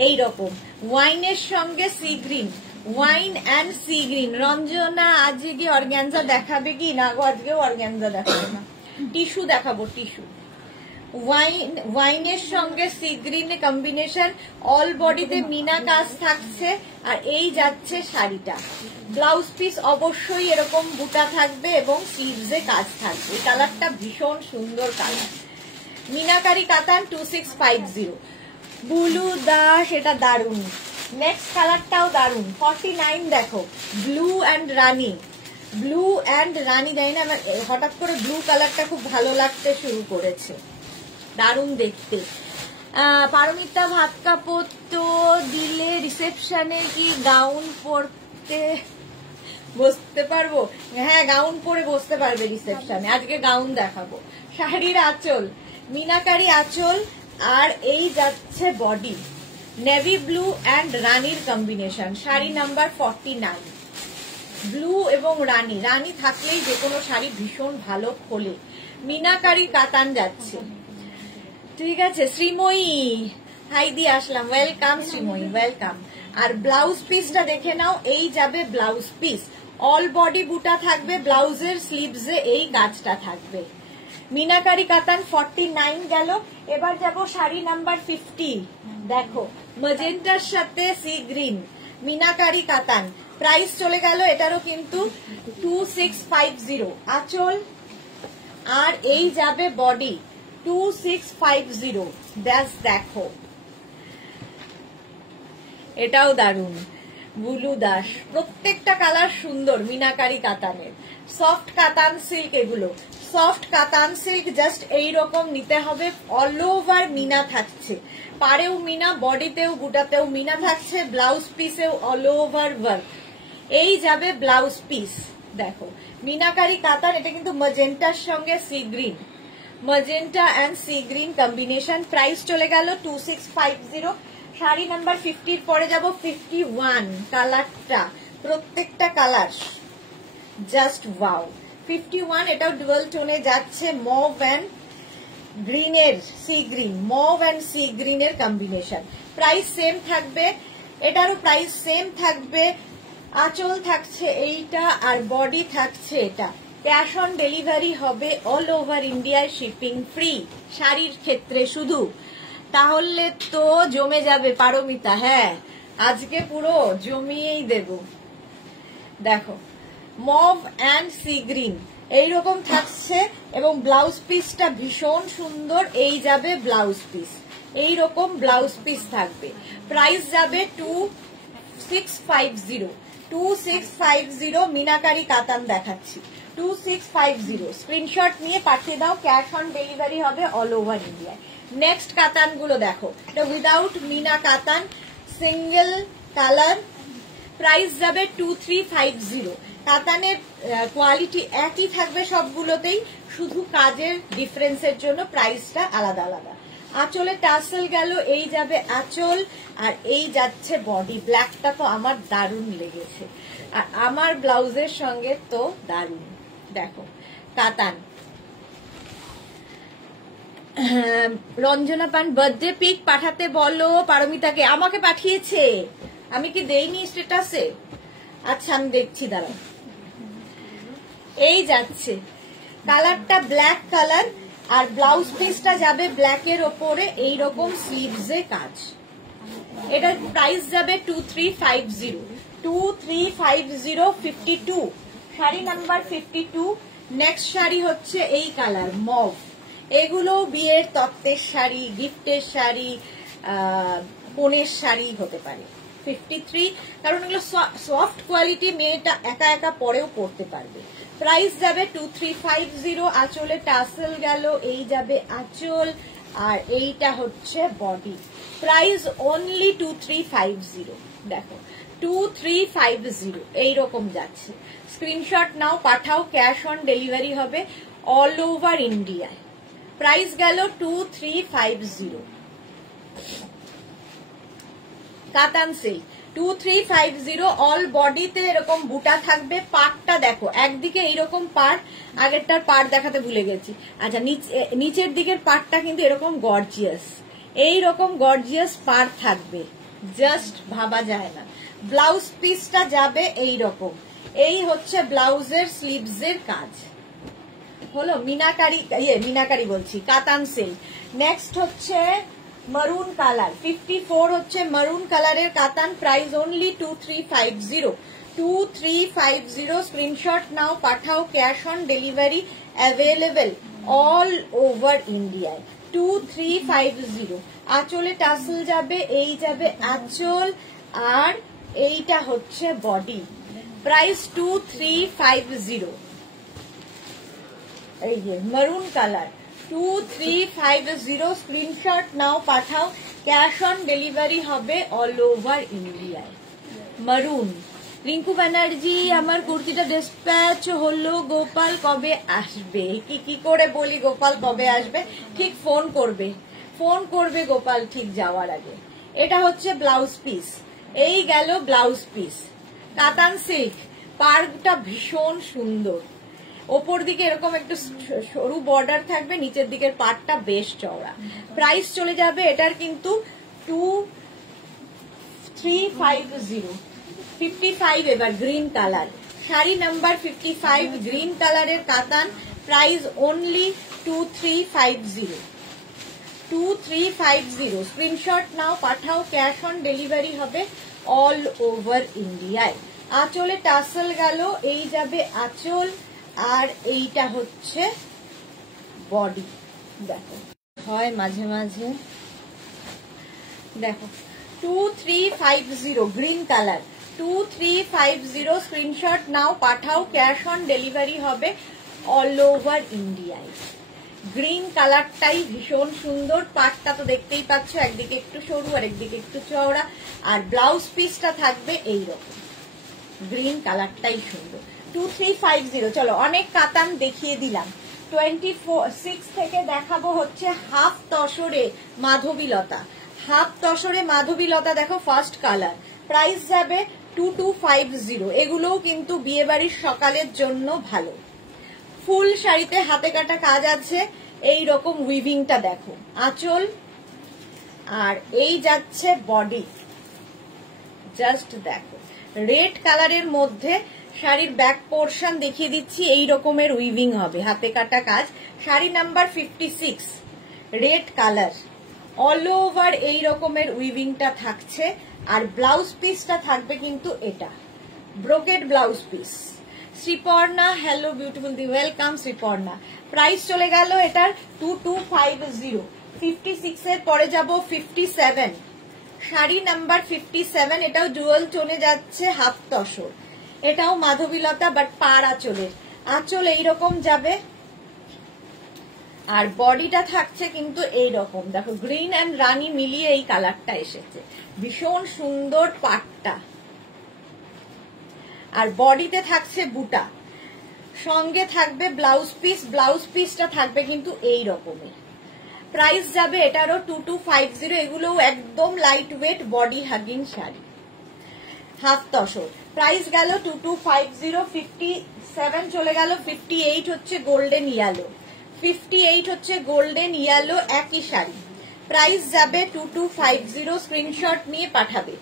এইরকম ওয়াইনের সঙ্গে sea green, wine and sea green. Ranjana আজকে কি অর্গ্যানজা দেখাবে কি? না গো, আজকেও অর্গ্যানজা দেখাবো না, টিস্যু দেখাবো, টিস্যু। ওয়াইনের সঙ্গে সি গ্রিন কম্বিনেশন, অল বডিতে মিনা কাজ থাকছে, আর এই যাচ্ছে শাড়িটা। ব্লাউজ পিস অবশ্যই এরকম বুটা থাকবে এবং স্লিভসে কাজ থাকবে। কালারটা ভীষণ সুন্দর কালার, মিনাকারি কাতান 2650। বুলু দাস, এটা দারুন। নেক্সট কালারটাও দারুন, 49 দেখো, ব্লু অ্যান্ড রানী। ব্লু অ্যান্ড রানী, জানি না আমার হঠাৎ করে ব্লু কালারটা খুব ভালো লাগতে শুরু করেছে, দারুন দেখতে। পারমিতা ভাত কাপড় তো দিলে রিসেপশনে কি গাউন পরতে বসতে পারবো? হ্যাঁ, গাউন পরে বসতে পারবে রিসেপশনে। আজকে গাউন দেখাবো। শাড়ির আঁচল, মিনাকারি আঁচল, আর এই যাচ্ছে বডি, নেভি ব্লু অ্যান্ড রানীর কম্বিনেশন। শাড়ি নাম্বার 49, ব্লু এবং রানী। রানী থাকলেই যে কোনো শাড়ি ভীষণ ভালো খোলে। মিনাকারি কাতান যাচ্ছে, ঠিক আছে। শ্রীময়ী, হাই দিয়ে আসলাম, ওয়েলকাম শ্রীময়ী, ওয়েলকাম। আর ব্লাউজ পিসটা দেখে নাও, এই যাবে ব্লাউজ পিস, অল বডি বুটা থাকবে, ব্লাউজের স্লিভসে এই কাজটা থাকবে। মিনাকারি কাতান 49 গেল। এবার যাব শাড়ি নাম্বার 50, দেখো ম্যাজেন্টার সাথে সি গ্রিন, মিনাকারি কাতান। প্রাইস চলে গেল এটারও কিন্তু 2650। আঁচল আর এই যাবে বডি 2650। দেখো এটাও দারুন। বুলু দাস, প্রত্যেকটা কালার সুন্দর মিনাকারি কাতানের। সফট কাতান সিল্ক, এগুলো সফট কাতান সিল্ক, জাস্ট এইরকম নিতে হবে। অল ওভার মিনা থাকছে, পাড়েও মিনা, বডিতেও বুটাতেও মিনা থাকছে, ব্লাউজ পিসেও অল ওভার ওয়ার্ক। এই যাবে ব্লাউজ পিস, দেখো মিনাকারি কাতান। এটা কিন্তু ম্যাজেন্টার সঙ্গে sea green, magenta and sea green combination. Price চলে গেল 2650। শাড়ি নাম্বার 50 পরে যাব 51। কালারটা, প্রত্যেকটা কালার জাস্ট ওয়াও। 51, এটাও ডুয়াল টোনে যাচ্ছে, মভ অ্যান্ড গ্রিনের sea green, mauve and sea গ্রিনের কম্বিনেশন। প্রাইস সেম থাকবে, এটারও প্রাইস সেম থাকবে। আঁচল থাকছে এইটা, আর বডি থাকছে এটা। ক্যাশ অন ডেলিভারি হবে, অল ওভার ইন্ডিয়ায় শিপিং ফ্রি শাড়ির ক্ষেত্রে শুধু। তাহলে তো জমে যাবে পারমিতা। হ্যাঁ, আজকে পুরো জমিয়েই দেব। দেখো মভ অ্যান্ড সি গ্রিন এইরকম থাকছে, এবং ব্লাউজ পিসটা ভীষণ সুন্দর। এই যাবে ব্লাউজ পিস, এইরকম ব্লাউজ পিস থাকবে। প্রাইস যাবে 2650। 2650 মিনাকারি কাতান দেখাচ্ছি, 2650। স্ক্রিনশট নিয়ে পাঠিয়ে দাও, ক্যাশ অন ডেলিভারি হবে অল ওভার ইন্ডিয়ায়। নেক্সট কাতান গুলো দেখো, এটা উইদাউট মিনা কাতান, সিঙ্গেল কালার। প্রাইস যাবে 2350। কাতানের কোয়ালিটি একই থাকবে সবগুলোতেই, শুধু কাজের ডিফারেন্সের জন্য প্রাইসটা আলাদা আলাদা। আঁচলে টাসেল গেল, এই যাবে আঁচল, আর এই যাচ্ছে বডি। ব্ল্যাকটা তো আমার দারুণ লেগেছে, আর আমার ব্লাউজের সঙ্গে তো দারুণ। দেখো কাতান। রঞ্জনা পান, বার্থডে পিক পাঠাতে বলো পারমিতাকে। আমাকে পাঠিয়েছে, আমি কি দেইনি স্ট্যাটাসে? আচ্ছা আমি দেখছি, দাঁড়াও। এই যাচ্ছে কালারটা ব্ল্যাক কালার, আর ব্লাউজ পিসটা যাবে ব্ল্যাকের ওপরে, এইরকম স্লিভসে কাজ। এটার প্রাইস যাবে 2350। 2350, 52। শাড়ি নাম্বার 52। নেক্সট শাড়ি হচ্ছে এই কালার মভ। এগুলো বিয়ের তত্ত্বের শাড়ি, গিফটের শাড়ি, বোনের শাড়ি হতে পারে। 53, কারণ এগুলো সফট কোয়ালিটি, মেয়েটা একা একা পরেও পরতে পারবে। প্রাইস যাবে 2350। আঁচলে টাসেল গেল, এই যাবে আঁচল, আর এইটা হচ্ছে বডি। Price only 2350। দেখো 2350 এইরকম যাচ্ছে। স্ক্রিনশট নাও, পাঠাও, ক্যাশ অন ডেলিভারি হবে অল ওভার ইন্ডিয়ায়। প্রাইস গেল 2350। কাতান সিল্ক 2350। অল বডিতে এরকম বুটা থাকবে। পাড়টা দেখো, একদিকে এইরকম পাড়, আগেরটার পাড় দেখাতে ভুলে গেছি। আচ্ছা, নিচের দিকের পাড়টা কিন্তু এরকম গর্জিয়াস, এইরকম গর্জিয়াস পাড় থাকবে, জাস্ট ভাবা যায় না। ব্লাউজ পিসটা যাবে এই রকম, এই হচ্ছে ব্লাউজের স্লিভসের কাজ হলো। মিনাকারি বলছি, কাতান সিল্ক। নেক্সট হচ্ছে মারুন কালার, 54 হচ্ছে মারুন কালারের কাতান, প্রাইস অনলি 2350। 2350 স্ক্রিনশট নাও, পাঠাও, cash on delivery available all over ইন্ডিয়ায়। 2350। আঁচলে টাসেল যাবে, এই যাবে আঁচল, আর এইটা হচ্ছে বডি, প্রাইস 2350। এই যে মারুন কালার 2350 স্ক্রিনশট নাও, পাঠাও, ক্যাশ অন ডেলিভারি হবে অল ওভার ইন্ডিয়ায়। মারুন। রিঙ্কু ব্যানার্জি, আমার কুর্তিটা ডিসপ্যাচ হলো, গোপাল কবে আসবে? কি করে বলি গোপাল কবে আসবে? ঠিক ফোন করবে গোপাল ঠিক যাওয়ার আগে। এটা হচ্ছে ব্লাউজ পিস, এই গেল ব্লাউজ পিস, কাতান সিল্ক, পাড়টা ভীষণ সুন্দর, ওপর দিকে এরকম একটু সরু বর্ডার থাকবে, নিচের দিকের পাড়টা বেশ চওড়া। প্রাইস চলে যাবে এটার কিন্তু 2350। 55 এবার green colour, sari number 55 green কালারের কাতান, প্রাইস অনলি 2350। 2350 স্ক্রিনশট নাও, পাঠাও, ক্যাশ অন ডেলিভারি হবে অল ওভার ইন্ডিয়ায়। আঁচলে টাসেল গেল, এই যাবে আঁচল, আর এইটা হচ্ছে বডি। দেখো হয় মাঝে মাঝে, দেখো 2350 গ্রিন কালার, 2350 স্ক্রিনশট নাও, পাঠাও, ক্যাশ অন ডেলিভারি হবে অল ওভার ইন্ডিয়ায়। গ্রিন কালারটাই ভীষণ সুন্দর, পাটটা তো দেখতেই পাচ্ছ, একদিকে একটু সরু আর একদিকে একটু চওড়া, আর ব্লাউজ পিসটা থাকবে এইরকম। গ্রিন কালারটাই সুন্দর। 2350। চলো অনেক কাতান দেখিয়ে দিলাম। 26 থেকে দেখাবো হচ্ছে হাফ তসরে মাধবীলতা। হাফ তসরে মাধবীলতা দেখো, ফার্স্ট কালার, প্রাইস যাবে 2250। এগুলোও কিন্তু বিয়ে বাড়ির সকালের জন্য ভালো। ফুল শাড়িতে হাতে কাটা কাজ আছে, এই রকম উইভিংটা দেখো, আঁচল, আর এই যাচ্ছে বডি। জাস্ট দেখো, রেড কালারের মধ্যে শাড়ির ব্যাক পোর্শন দেখিয়ে দিচ্ছি, এই রকমের উইভিং হবে, হাতে কাটা কাজ। Sari number 56 red colour, all over এই রকমের উইভিংটা থাকছে, আর ব্লাউজ পিসটা থাকবে কিন্তু এটা brocade blouse piece. Sriparna, hello beautiful দি, ওয়েলকাম শ্রীপর্ণা। প্রাইস চলে গেল এটার 2250। 56 এর পরে যাব 57, শাড়ি নাম্বার 57, এটাও ডুয়াল টোনে যাচ্ছে, হাফ তসর, এটাও মাধবীলতা বাট পাড় আঁচলের, আঁচল এইরকম যাবে, আর বডিটা থাকছে কিন্তু এইরকম। দেখো গ্রিন অ্যান্ড রানি মিলিয়ে এই কালারটা এসেছে, ভীষণ সুন্দর পাটটা, আর বডিতে থাকছে বুটা, সঙ্গে থাকবে ব্লাউজ পিস, ব্লাউজ পিসটা থাকবে কিন্তু এই রকমের। প্রাইস যাবে এটারও 2250। এগুলোও একদম light weight body hugging sari, half tussar, price গেল 2250। 57 চলে গেল, 58 হচ্ছে গোল্ডেন ইয়েলো, 58 হচ্ছে গোল্ডেন ইয়েলো, একই শাড়ি, প্রাইস যাবে 2250। স্ক্রিনশট নিয়ে পাঠাবে।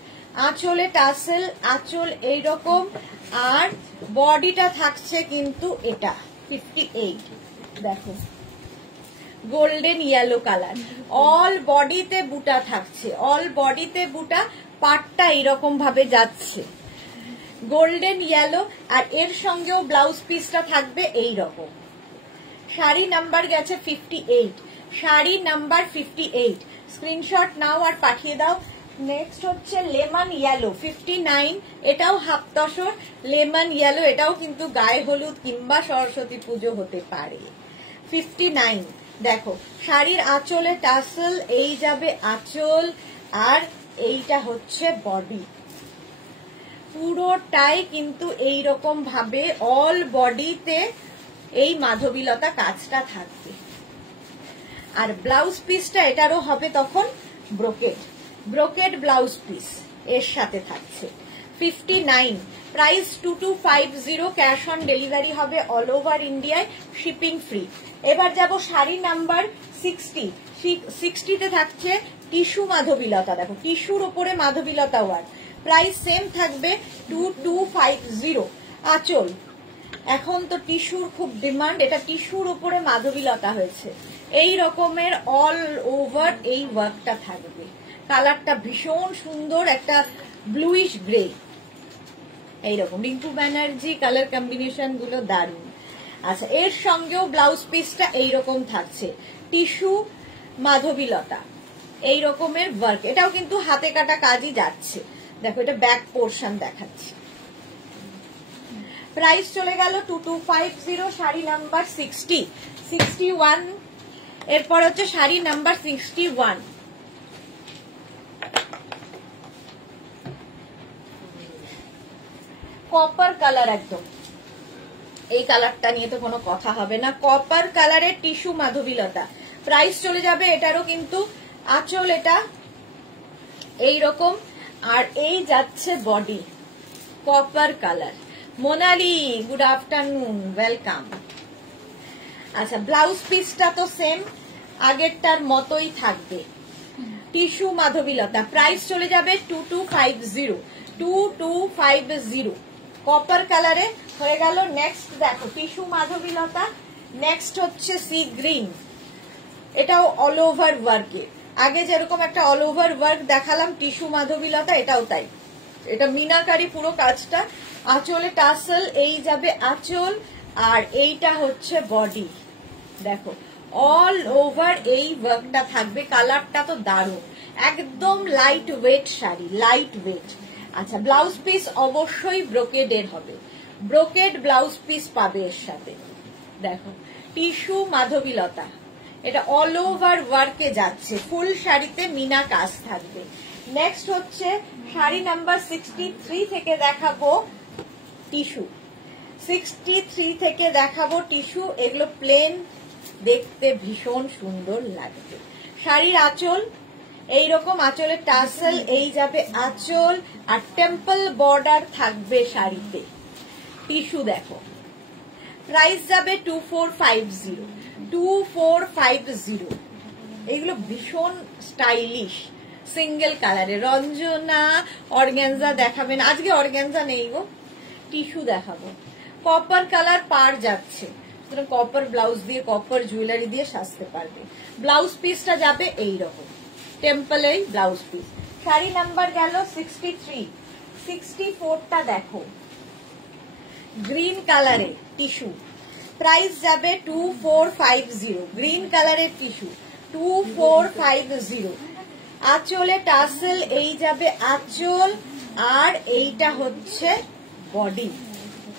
আঁচলে টাসেল, আঁচল এইরকম, আর বডিটা থাকছে কিন্তু এটা 58, দেখো গোল্ডেন ইয়েলো কালার, অল বডিতে বুটা থাকছে, অল বডিতে বুটা, পাটটা এইরকম ভাবে যাচ্ছে গোল্ডেন ইয়েলো, আর এর সঙ্গেও ব্লাউজ পিসটা থাকবে এই রকম। শাড়ি নাম্বার গেছে 58, শাড়ি নাম্বার 58, স্ক্রিনশট নাও আর পাঠিয়ে দাও। নেক্সট হচ্ছে লেমন ইয়েলো 59, এটাও হাফ তসর, লেমন ইয়েলো, এটাও কিন্তু গায়ে হলুদ কিংবা সরস্বতী পুজো হতে পারে। 59, দেখো শাড়ির আঁচলে টাসেল, এই যাবে আঁচল, আর এইটা হচ্ছে বডি, পুরোটাই কিন্তু এই রকম ভাবে অল বডিতে এই মাধবীলতা কাজটা থাকবে, আর ব্লাউজ পিসটা এটারও হবে তখন ব্রোকেড, ব্রোকেড ব্লাউজ পিস এর সাথে থাকছে। 59, প্রাইস 2250, ক্যাশ অন ডেলিভারি হবে অল ওভার ইন্ডিয়ায়, শিপিং ফ্রি। এবার যাব শাড়ি নাম্বার 60, 60তে থাকছে টিস্যু মাধবীলতা, দেখো টিস্যুর ওপরে মাধবীলতা ওয়ার্ক, প্রাইস সেম থাকবে 2250। আঁচল, এখন তো টিস্যুর খুব ডিমান্ড, এটা টিস্যুর উপরে মাধবীলতা হয়েছে, এই রকমের অল ওভার এই ওয়ার্কটা থাকবে। কালারটা ভীষণ সুন্দর, একটা ব্লুইশ গ্রে, এইরকম রিঙ্কু ব্যানার্জি কালার কম্বিনেশন গুলো দারুণ। আচ্ছা, এর সঙ্গেও ব্লাউজ পিসটা এইরকম থাকছে, টিস্যু মাধবীলতা এই রকমের ওয়ার্ক, এটাও কিন্তু হাতে কাটা কাজই যাচ্ছে। দেখো এটা ব্যাক পোর্শন দেখাচ্ছি। প্রাইস চলে গেল 2250, শাড়ি নাম্বার 60, 61, এরপর হচ্ছে শাড়ি নাম্বার 61। কপার কালার, একদম এই কালারটা নিয়ে তো কোনো কথা হবে না, কপার কালারের টিস্যু মাধবীলতা। প্রাইস চলে যাবে এটারও কিন্তু আঁচল এটা এইরকম, আর এই যাচ্ছে body copper colour. Monali good afternoon, welcome. আচ্ছা, ব্লাউজ পিসটা তো সেম আগেরটার মতোই থাকবে, টিস্যু মাধবীলতা। প্রাইস চলে যাবে 2250, 2250 কপার কালারে হয়ে গেল। নেক্সট দেখো টিস্যু মাধবীলতা, নেক্সট হচ্ছে সি গ্রিন, এটাও অল ওভার ওয়ার্কে। আগে যেরকম একটা অল ওভার ওয়ার্ক দেখালাম টিস্যু মাধবীলতা, এটাও তাই, এটা মিনাকারি পুরো কাজটা। আঁচলে টাসেল, এই যাবে আঁচল, আর এইটা হচ্ছে বডি। দেখো অল ওভার এই ওয়ার্কটা থাকবে, কালারটা তো দারুণ, একদম light weight sari, light weight. আচ্ছা, ব্লাউজ পিস অবশ্যই ব্রোকেডের হবে, ব্রোকেড ব্লাউজ পিস পাবে এর সাথে। দেখো টিস্যু মাধবীলতা, এটা অল ওভার ওয়ার্কে যাচ্ছে, ফুল শাড়িতে মিনা কাজ থাকবে। নেক্সট হচ্ছে শাড়ি নাম্বার 63 থেকে দেখাবো টিস্যু, 63 থেকে দেখাবো টিস্যু। এগুলো প্লেন, দেখতে ভীষণ সুন্দর লাগবে। শাড়ির আঁচল এইরকম, আঁচলের টাসেল, এই যাবে আঁচল, আর টেম্পল বর্ডার থাকবে শাড়িতে। টিস্যু দেখো, প্রাইস যাবে 2450, 2450। এগুলো ভীষণ স্টাইলিশ সিঙ্গেল কালারে। রঞ্জনা অর্গ্যানজা দেখাবেন, আজকে অর্গ্যানজা নেই গো, টিস্যু দেখাবো। কপার কালার পার যাচ্ছে, কপার ব্লাউজ দিয়ে, কপার জুয়েলারি দিয়ে সাজতে পারবে। ব্লাউজ পিসটা যাবে এইরকম টেম্পলে ব্লাউজ পিস। শাড়ি নাম্বার গেল 63, 64টা দেখো গ্রিন কালারে টিস্যু, প্রাইস যাবে 2450, গ্রিন কালারের টিস্যু 2450। আঁচলে টাসেল, এই যাবে আঁচল, আর এইটা হচ্ছে বডি।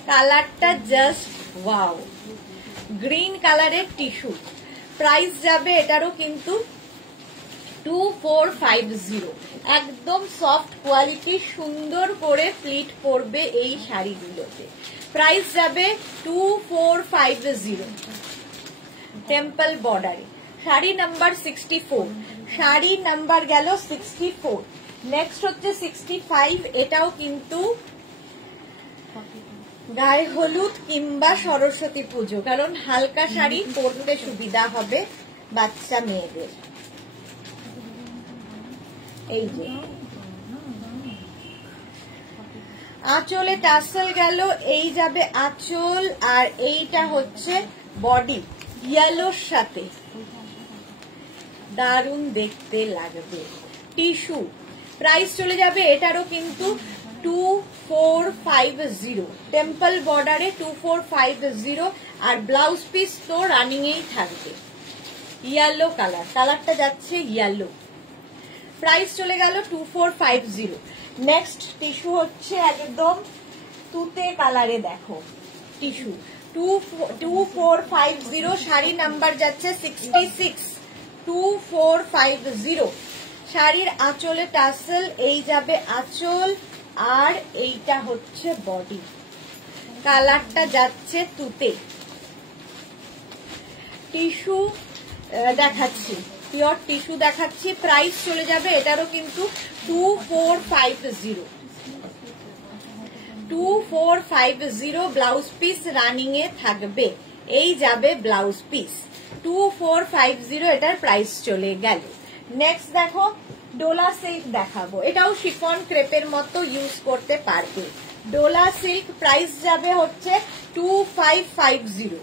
কালারটা জাস্ট ওয়াও, গ্রিন কালারের টিস্যু। প্রাইস যাবে এটারও কিন্তু 2450, একদম সফট কোয়ালিটি, সুন্দর করে প্লিট পড়বে এই শাড়িগুলোতে। প্রাইস যাবে 2450, টেম্পল বর্ডারে। শাড়ি নাম্বার 64, শাড়ি নাম্বার গেল 64। নেক্সট হচ্ছে 65, এটাও কিন্তু গায়ে হলুদ কিংবা সরস্বতী পুজো, কারণ হালকা শাড়ি পরতে সুবিধা হবে বাচ্চা মেয়েদের। এই যে আঁচলে টাসেল গেল, এই যাবে আঁচল, আর এইটা হচ্ছে বডি ইয়েলোর সাথে, দারুণ দেখতে লাগবে। টিস্যু, প্রাইস চলে যাবে এটারও কিন্তু 2450, টেম্পল বর্ডারে 2450, আর ব্লাউজ পিস তো রানিং এই থাকবে। ইয়েলো কালার, কালারটা যাচ্ছে ইয়েলো। প্রাইস চলে গেল 2450। নেক্সট টিস্যু হচ্ছে একদম তুতে কালারে, দেখো টিস্যু 2450, শাড়ি নাম্বার যাচ্ছে 66, 2450। শাড়ির আঁচলে টাসেল, এই যাবে আঁচল, আর এইটা হচ্ছে বডি। কালারটা যাচ্ছে তুতে। টিস্যু দেখাচ্ছি, পিওর টিস্যু দেখাচ্ছি। প্রাইস চলে যাবে এটারও কিন্তু 2450, 2450। ব্লাউজ পিস রানিং এ থাকবে, এই যাবে ব্লাউজ পিস 2450, এটার প্রাইস চলে গেল। নেক্সট দেখো ডোলা সিল্ক দেখাবো, এটাও শিফন ক্রেপের মতো ইউজ করতে পারবে। ডোলা সিল্ক প্রাইস যাবে হচ্ছে 2550।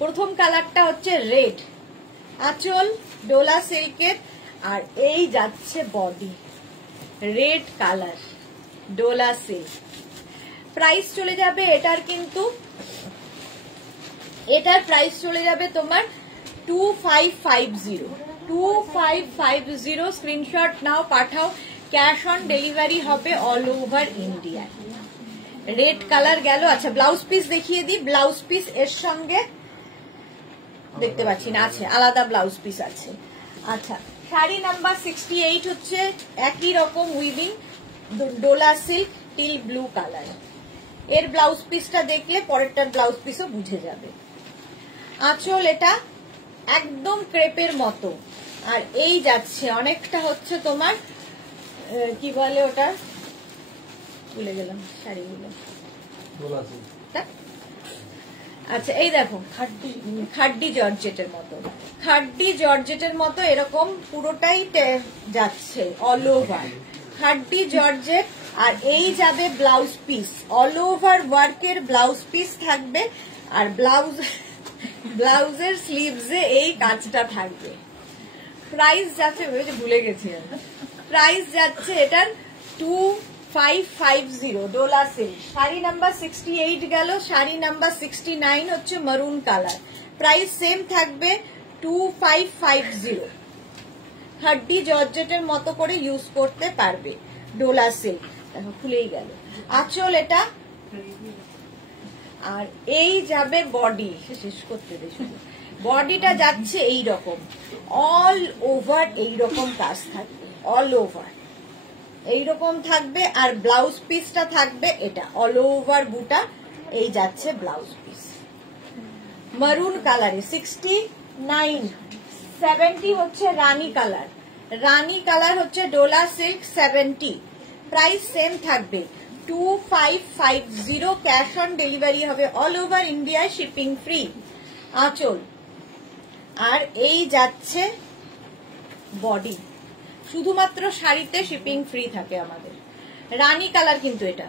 প্রথম কালারটা হচ্ছে রেড, আঁচল ডোলা সিল্কের, আর এই যাচ্ছে body red colour Dola silk. Price চলে যাবে এটার, কিন্তু এটার প্রাইস চলে যাবে তোমার 2550। স্ক্রিনশট নাও, পাঠাও, ক্যাশ অন ডেলিভারি হবে all over India. Red colour গেল। আচ্ছা ব্লাউজ পিস দেখিয়ে দিই। ব্লাউজ পিস এর সঙ্গে দেখতে পাচ্ছি না, আছে আলাদা ব্লাউজ পিস আছে। আচ্ছা শাড়ি নাম্বার 68 হচ্ছে একই রকম weaving Dola silk teal blue colour. এর ব্লাউজ পিসটা দেখলে পরেরটার ব্লাউজ পিসও বুঝে যাবে। আঁচল এটা একদম ক্রেপের মতো, আর এই যাচ্ছে অনেকটা হচ্ছে তোমার কি বলে ওটা, ভুলে গেলাম শাড়িগুলো। আচ্ছা এই দেখো খাড্ডি জর্জেটের মতো, খাড্ডি জর্জেটের মতো এরকম পুরোটাই যাচ্ছে অল ওভার খাড্ডি জর্জেট। আর এই যাবে ব্লাউজ পিস, অল ওভার ওয়ার্কের ব্লাউজ পিস থাকবে, আর ব্লাউজের স্লিভসে এই কাজটা থাকবে। প্রাইস যাচ্ছে ভুলে গেছি, প্রাইস যাচ্ছে এটার 2550 ডোলা সিল্ক। শাড়ি নাম্বার 68 গেল। শাড়ি নাম্বার 69 হচ্ছে মারুন কালার, প্রাইস সেম থাকবে 2550। খাড্ডি জর্জেটের মতো করে ইউজ করতে পারবে ডোলা সিল্ক। দেখো খুলেই গেল। আঁচল এটা, আর এই যাবে বডি, শেষ করতে দে শুধু। বডিটা যাচ্ছে এই রকম অল ওভার, এইরকম কাজ থাকবে অল ওভার এইরকম থাকবে, আর ব্লাউজ পিসটা থাকবে এটা অল ওভার বুটা। এই যাচ্ছে ব্লাউজ পিস মারুন কালারে 69। 70 হচ্ছে রানী কালার, রানী কালার হচ্ছে ডোলা সিল্ক 70। প্রাইস সেম থাকবে 2550। ক্যাশ অন ডেলিভারি হবে all over India, shipping free. আঁচল, আর এই যাচ্ছে বডি। শুধুমাত্র শাড়িতে শিপিং ফ্রি থাকে আমাদের। রানী কালার কিন্তু এটা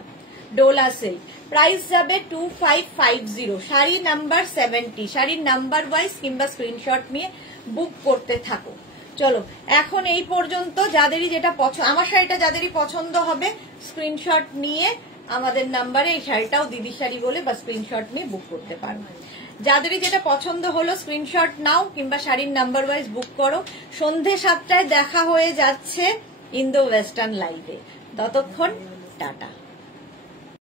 ডোলা সিল্ক, প্রাইস যাবে 2550। শাড়ি নাম্বার 70। শাড়ির নাম্বার ওয়াইজ কিংবা স্ক্রিনশট নিয়ে বুক করতে থাকো। চলো এখন এই পর্যন্ত। যাদেরই যেটা পছন্দ, আমার শাড়িটা যাদেরই পছন্দ হবে স্ক্রিনশট নিয়ে আমাদের নাম্বারে এই শাড়িটাও দিদির শাড়ি বলে বা স্ক্রিনশট নিয়ে বুক করতে পারো। যাদেরই যেটা পছন্দ হলো স্ক্রিনশট নাও কিংবা শাড়ির নাম্বার ওয়াইজ বুক করো। সন্ধে 7টায় দেখা হয়ে যাচ্ছে ইন্দো ওয়েস্টার্ন লাইভে। ততক্ষণ টাটা।